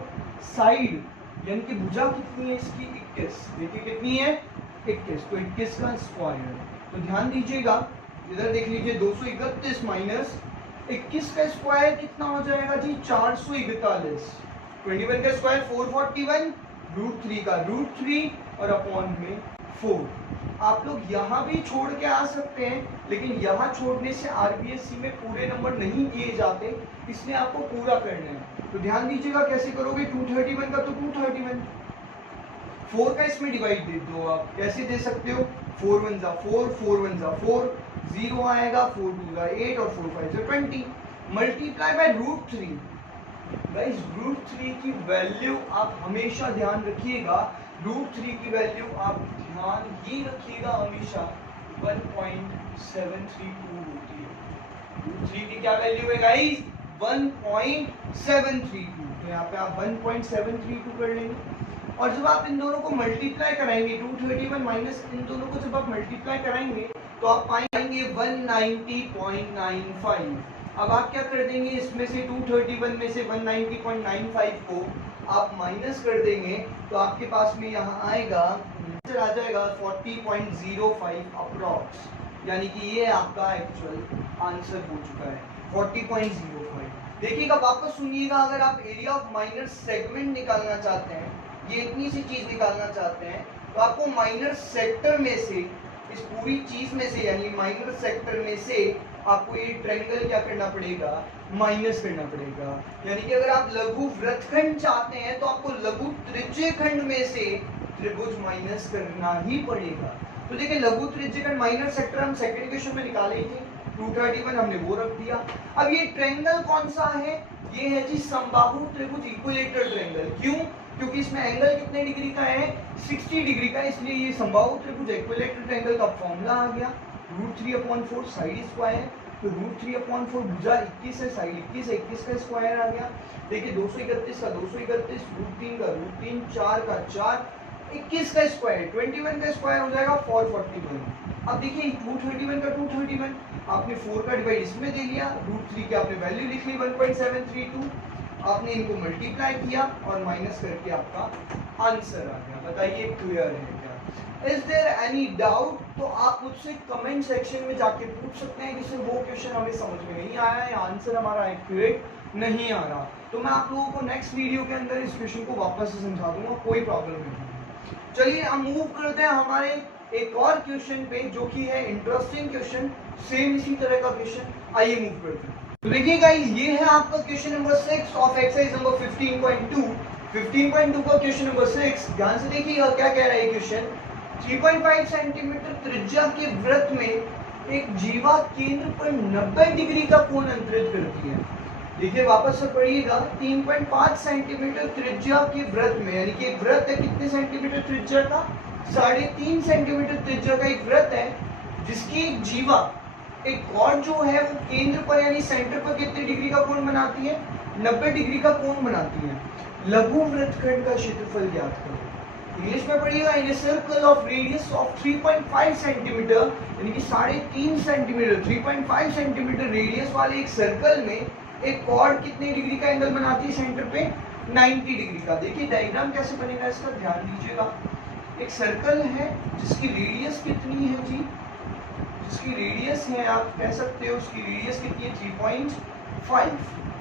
साइड यानी कि भुजा कितनी है इसकी 21, देखिए कितनी है 21, तो 21 का स्क्वायर। तो ध्यान दीजिएगा इधर देख लीजिए, 231 माइनस 21 का स्क्वायर कितना हो जाएगा जी, 441। 21 का स्क्वायर 441, √3 का √3 और अपॉन में 4। आप लोग यहाँ भी छोड़ के आ सकते हैं, लेकिन यहाँ छोड़ने से आरबीएससी में पूरे नंबर नहीं दिए जाते, इसलिए आपको पूरा करना है। तो ध्यान दीजिएगा कैसे करोगे, 231 का तो 231, 4 का इसमें डिवाइड दे दो। आप कैसे दे सकते हो, 4 1 जा 4, 4 1 जा 4, 0 आएगा, 4 2 जा 8 और 4 5 जा 20, मल्टीप्लाई बाय √3। गाइस √3 की वैल्यू आप हमेशा ध्यान रखिएगा, √3 की वैल्यू आप ध्यान ये रखिएगा हमेशा 1.732 होती है। √3 की क्या वैल्यू है गाइस, 1.732। तो यहाँ पे आप 1.732 कर लेंगे, और जब आप इन दोनों को मल्टीप्लाई कराएंगे, 231 माइनस इन दोनों को जब आप मल्टीप्लाई कराएंगे तो आप पाएंगे 190.95। अब आप क्या कर देंगे, इसमें से 231 में से 190.95 को आप माइनस कर देंगे तो आपके पास में यहाँ आएगा, आ जाएगा 40.05 अप्रॉक्स, यानी कि ये आपका एक्चुअल आंसर हो चुका है 40.05। देखिएगा वापस सुनिएगा, अगर आप एरिया ऑफ माइनर सेगमेंट निकालना चाहते हैं, ये इतनी सी चीज निकालना चाहते हैं, तो आपको माइनर सेक्टर में से, इस पूरी चीज में से यानी माइनर सेक्टर में से आपको ये ट्रायंगल क्या करना पड़ेगा, माइनस करना पड़ेगा। यानी कि अगर आप लघु वृत्तखंड चाहते हैं तो आपको लघु त्रिज्यखंड में से त्रिभुज माइनस करना ही पड़ेगा। तो देखिए लघु त्रिज्यखंड माइनर सेक्टर हम सेकंड क्वेश्चन में निकाले थे, 231 हमने वो रख दिया। अब ये ट्रायंगल कौन सा है, ये है जी समबाहु त्रिभुज, इक्विलेटरल ट्रायंगल। क्यों, क्योंकि इसमें एंगल कितने डिग्री का है, 60 डिग्री का, इसलिए ये समबाहु त्रिभुज इक्विलेटरल ट्रायंगल का फॉर्मूला आ गया √3/4 साइड स्क्वायर। तो √3/4 भुजा 21 है, साइड 21 है, 21 का स्क्वायर आ गया। देखिए 231 का 231, √3 का √3, 4 का 4, 21 का स्क्वायर, 21 का स्क्वायर हो जाएगा 441। अब देखिए 231 का 231, आपने 4 का डिवाइड इसमें दे लिया, √3 की आपने वैल्यू लिख ली 1.732, आपने इनको मल्टीप्लाई किया और माइनस करके आपका आंसर आ गया। बताइए क्लियर है क्या, इज देयर एनी डाउट? तो आप मुझसे कमेंट सेक्शन में जाके पूछ सकते हैं कि सर वो क्वेश्चन हमें समझ में नहीं आया है, आंसर हमारा एक्यूरेट नहीं आ रहा, तो मैं आप लोगों को नेक्स्ट वीडियो के अंदर इस क्वेश्चन को वापस से समझा दूंगा, कोई प्रॉब्लम नहीं। चलिए हम मूव करते हैं हमारे एक और क्वेश्चन पे, जो कि है इंटरेस्टिंग क्वेश्चन, सेम इसी तरह का क्वेश्चन, आइए मूव करते हैं। तो देखिए गाइस, ये है आपका question number 6 of exercise number 15.2। 15.2 का क्वेश्चन नंबर 6, ध्यान से देखिएगा क्या कह रहा है क्वेश्चन। 3.5 सेंटीमीटर त्रिज्या के वृत्त में एक जीवा केंद्र पर 90 डिग्री का कोण अंतरित करती है। देखिए वापस से पढ़िएगा, 3.5 सेंटीमीटर त्रिज्या के वृत्त में, यानी कि एक वृत्त है कितने सेंटीमीटर त्रिज्या का, 3.5 सेंटीमीटर त्रिज्या का एक वृत्त है जिसकी एक जीवा, एक कॉर्ड जो है वो केंद्र पर यानी सेंटर पर कितने डिग्री का कोण बनाती है, 90 डिग्री का कोण बनाती है। लघु वृत्तखंड का क्षेत्रफल ज्ञात करो। इंग्लिश में पढ़िएगा, in a circle of radius of 3.5 centimetre, यानी कि 3.5 सेंटीमीटर, 3.5 सेंटीमीटर रेडियस वाले एक सर्कल में एक कॉर्ड कितने डिग्री का एंगल बनाती है सेंटर पे, 90 डिग्री का। देखिए डायग्राम कैसे बनेगा इसका, ध्यान दीजिएगा। एक सर्कल है जिसकी रेडियस कितनी है जी, जिसकी रेडियस है आप कह सकते हो उसकी रेडियस कितनी है, 3.5,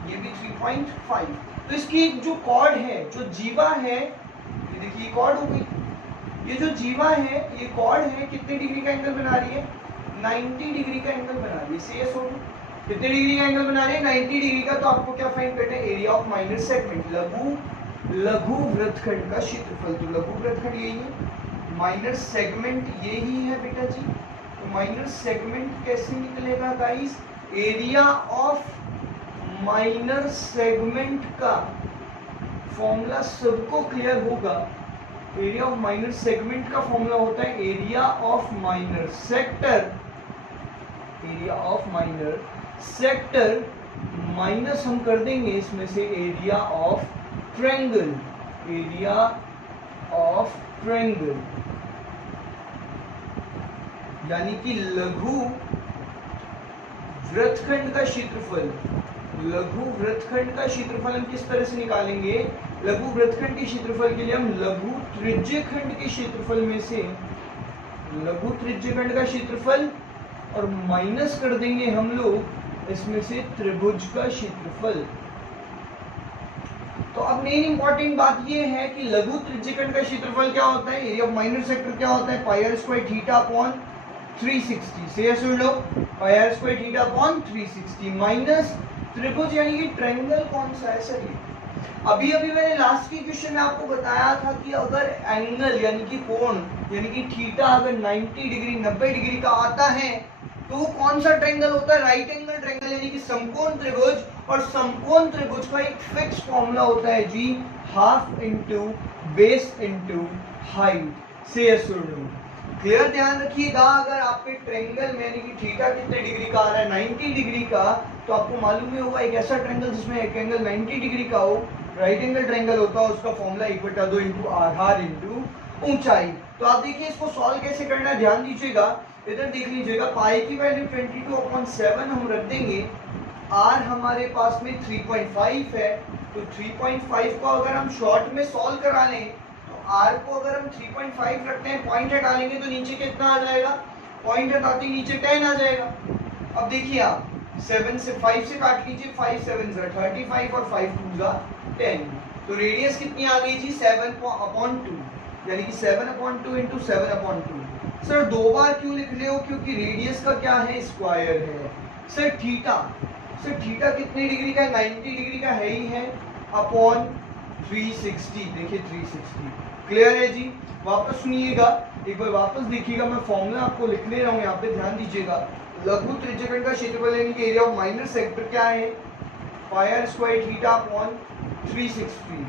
ये भी 3.5। तो इसकी एक जो कॉर्ड है, जो जीवा है, ये देखिए कॉर्ड हो गई, ये जो जीवा है, ये कॉर्ड है, कितने डिग्री का एंगल बना रही है, 90 डिग्री का एंगल बना रही है। से ये सोचो कितने डिग्री का एंगल बना रही है, 90 डिग्री का। तो आपको क्या फाइंड करना है, एरिया ऑफ माइनर सेगमेंट, लघु वृत्तखंड का क्षेत्रफल। तो लघु वृत्तखंड यही है, माइनर सेगमेंट यही है बेटा जी। तो माइनर सेगमेंट कैसे निकलेगा guys, area of minor segment का फॉर्मूला सबको क्लियर होगा। एरिया ऑफ माइनर सेगमेंट का फॉर्मूला होता है area of minor sector, area of minor sector minus हम कर देंगे इसमें से area of triangle, area of triangle, यानी कि लघु वृत्तखंड का क्षेत्रफल। लघु वृत्तखंड का क्षेत्रफल हम किस तरह से निकालेंगे, लघु वृत्तखंड के क्षेत्रफल के लिए हम लघु त्रिज्यखंड के क्षेत्रफल में से लघु त्रिज्यखंड का क्षेत्रफल और माइनस कर देंगे हम लोग इसमें से त्रिभुज का क्षेत्रफल। तो अब मेन इंपॉर्टेंट बात ये है कि लघु त्रिज्यखंड का क्षेत्रफल क्या होता है, एरिया ऑफ माइनर सेक्टर क्या होता है, pi r square theta upon 360 से सुन लो, pi r square theta upon 360 minus त्रिभुज यानी कि ट्रायंगल कौन सा है सर, ये अभी मैंने लास्ट के क्वेश्चन में आपको बताया था कि अगर एंगल यानी कि कोण यानी कि थीटा अगर 90 डिग्री 90 डिग्री का आता है तो वो कौन सा ट्रायंगल होता है, राइट एंगल ट्रायंगल यानी कि समकोण त्रिभुज। और समकोण त्रिभुज का एक फिक्स फॉर्मूला होता है जी, half into base into height. से क्लियर, ध्यान रखिएगा। अगर आपके ट्रायंगल में यानी कि थीटा कितने डिग्री का आ रहा है, 90 डिग्री का, तो आपको मालूम ही होगा एक ऐसा ट्रायंगल जिसमें एक एंगल 90 डिग्री का हो, राइट एंगल ट्रायंगल होता है, उसका फॉर्मूला 1/2 इंटू आधार इंटू ऊंचाई। तो आप देखिए इसको सॉल्व कैसे करना है, ध्यान दीजिएगा, इधर देख लीजिएगा। पाई की वैल्यू 22/7 हम रख देंगे, आर हमारे पास में 3.5 है, तो 3.5 को अगर हम शॉर्ट में सॉल्व करा लें तो आर को अगर हम 3.5 रखते हैं, पॉइंट हटा लेंगे तो नीचे कितना आ जाएगा, पॉइंट हटाते नीचे 10 आ जाएगा। अब देखिए आप 7 से 5 से काट लीजिए, 5 7 35 और 5 2 10, तो रेडियस कितनी आ गई जी, 7/2, यानी कि 7/2 इंटू 7/2। सर दो बार क्यों लिख रहे हो, क्योंकि रेडियस का क्या है, स्क्वायर है। सर थीटा कितने डिग्री का है, 90 डिग्री का है ही है, अपॉन 360, देखिए 360। क्लियर है जी। वापस सुनिएगा, एक बार वापस देखिएगा, मैं फॉर्मूला आपको लिख ले रहा हूँ यहाँ पे, ध्यान दीजिएगा। लघु त्रिज्यखंड का क्षेत्रफल यानी कि एरिया ऑफ माइनर सेक्टर क्या है, pi r square theta upon 360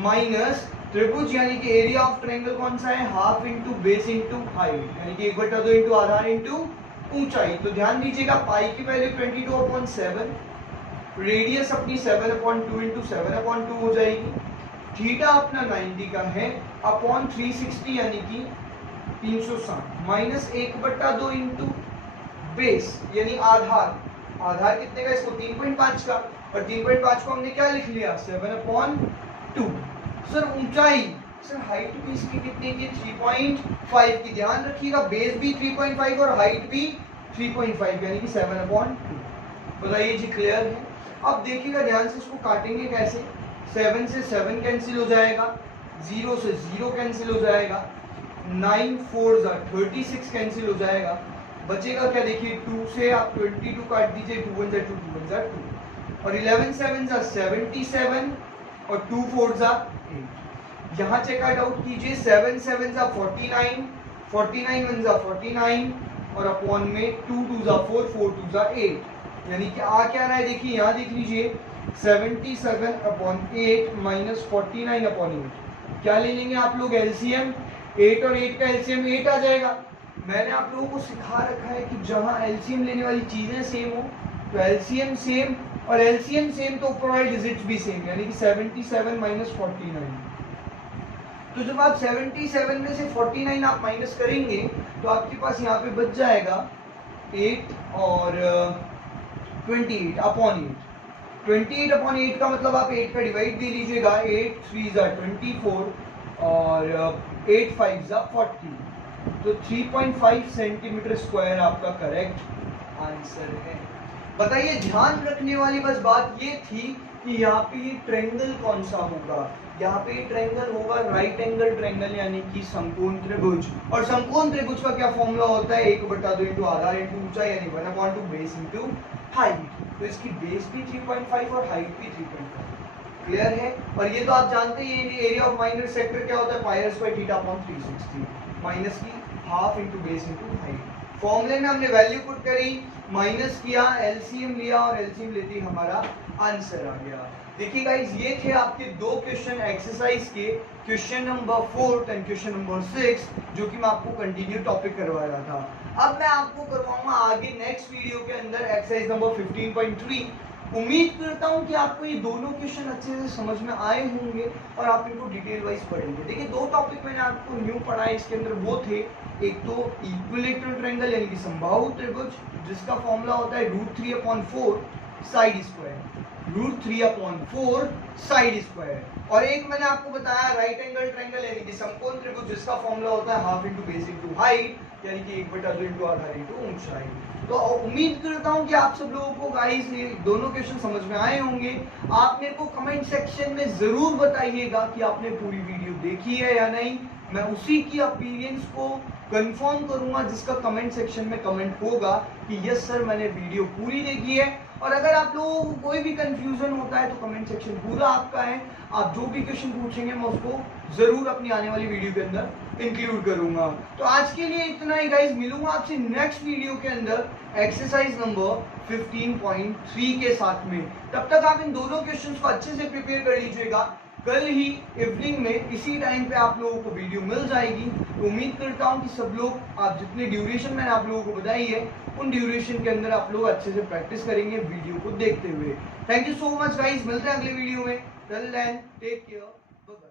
minus त्रिभुज यानी कि एरिया ऑफ ट्रायंगल कौन सा है, half into base into height, यानी कि 1/2 इंटू आधार इंटू ऊंचाई। तो ध्यान दीजिएगा, पाई की वैल्यू 22/7, रेडियस अपनी 7/2 इंटू 7/2 हो जाएगी, थीटा अपना 90 का है, अपॉन 360 यानी कि 360 माइनस 1/2 इंटू बेस यानी आधार कितने का, इसको 3.5 का, और 3.5 को हमने क्या लिख लिया, 7/2। सर ऊंचाई, सर हाइट भी इसकी कितनी की, 3.5 की। ध्यान रखिएगा, बेस भी 3.5 और हाइट भी 3.5 यानी कि 7/2। बताइए जी, क्लियर है। अब देखिएगा ध्यान से, इसको काटेंगे कैसे, 7 से 7 कैंसिल हो जाएगा, 0 से 0 कैंसिल हो जाएगा, 9 4 36 कैंसिल हो जाएगा, बचेगा क्या, देखिए 2 से आप 22 काट दीजिए, 2 1 जा 2, 2 1 जा 2, और 11 7 जा 77 और 2 4 जा 8। यहाँ चेकआउट आउट कीजिए, 7 7 जा 49, 49 1 जा 49 और अपॉन में 2 2 जा 4, 4 2 जा 8, यानी कि आ क्या रहा है, देखिए यहाँ देख लीजिए 77 अपॉन 8 माइनस 49 अपॉन 8। क्या ले लेंगे आप लोग एलसीएम, 8 और 8 का एलसीएम 8 आ जाएगा। मैंने आप लोगों को सिखा रखा है कि जहां एलसीएम लेने वाली चीजें सेम हो तो एलसीएम सेम, और एलसीएम सेम तो ऊपर वाले डिजिट्स भी सेम, यानी कि 77 माइनस 49। तो जब आप 77 में से 49 आप माइनस करेंगे तो आपके पास यहाँ पे बच जाएगा 8 और 28 अपॉन 8। 28 अपॉन 8 का मतलब आप 8 का डिवाइड दे लीजिएगा, 8 3 जा 24 और 8 5 जा 40, तो 3.5 सेंटीमीटर स्क्वायर आपका करेक्ट आंसर है। बताइए, ध्यान रखने वाली बस बात ये थी कि यहाँ पे ये ट्रायंगल कौन सा होगा, यहाँ पे ट्रायंगल होगा राइट एंगल ट्रायंगल यानी कि समकोण त्रिभुज। और समकोण त्रिभुज का क्या फॉर्मूला होता है, 1/2 इंटू आधार इंटू ऊंचाई यानी 1/2 बेस इंटू हाइट। तो इसकी बेस भी 3.5 और हाइट भी 3.5। क्लियर है। और ये तो आप जानते ही हैं, एरिया ऑफ माइनर सेक्टर क्या होता है, pi r square theta upon 360 minus की half into base into height. फॉर्मूले में हमने वैल्यू पुट करी, माइनस किया, एलसीएम लिया और एलसीएम लेते ही हमारा आंसर आ गया। देखिए गाइस, ये थे आपके दो क्वेश्चन एक्सरसाइज के, question number 4 and question number 6, जो कि मैं आपको कंटिन्यू टॉपिक करवा रहा था। अब मैं आपको करवाऊंगा आगे नेक्स्ट वीडियो के अंदर एक्सरसाइज नंबर 15.3। उम्मीद करता हूं कि आपको ये दोनों क्वेश्चन अच्छे से समझ में आए होंगे और आप इनको डिटेल वाइज पढ़ेंगे। देखिए, दो टॉपिक मैंने आपको न्यू पढ़ाए, इसके अंदर वो थे, एक तो इक्विलैटरल ट्रायंगल यानी कि समबाहु त्रिभुज, जिसका फॉर्मूला होता है √3/4 साइड स्क्वायर, √3/4 साइड स्क्वायर, और एक मैंने आपको बताया राइट एंगल ट्रायंगल यानी कि समकोण त्रिभुज, जिसका फॉर्मूला होता है half into base into height यानी कि 1/2 इंटू आधार इंटू ऊंचाई। तो उम्मीद करता हूं कि आप सब लोगों को गाइस ये दोनों क्वेश्चन समझ में आए होंगे। आप मेरे को कमेंट सेक्शन में जरूर बताइएगा कि आपने पूरी वीडियो देखी है या नहीं। मैं उसी की अपीयरेंस को कंफर्म करूंगा जिसका कमेंट सेक्शन में कमेंट होगा कि यस सर मैंने वीडियो पूरी देखी है। और अगर आप लोगों को कोई भी कंफ्यूजन होता है तो कमेंट सेक्शन पूरा आपका है, आप जो भी क्वेश्चन पूछेंगे मैं उसको जरूर अपनी आने वाली वीडियो के अंदर इंक्लूड करूंगा। तो आज के लिए इतना ही गाइस, मिलूंगा आपसे नेक्स्ट वीडियो के अंदर एक्सरसाइज नंबर 15.3 के साथ में। तब तक आप इन दोनों क्वेश्चंस को अच्छे से प्रिपेयर कर लीजिएगा। कल ही इवनिंग में इसी टाइम पे आप लोगों को वीडियो मिल जाएगी। तो उम्मीद करता हूं कि सब लोग, आप जितने ड्यूरेशन मैंने आप लोगों को बताई है उन ड्यूरेशन के अंदर आप लोग अच्छे से प्रैक्टिस करेंगे वीडियो को देखते हुए। Thank you so much guys, मिलते हैं अगले वीडियो में। Till then take care, bye bye.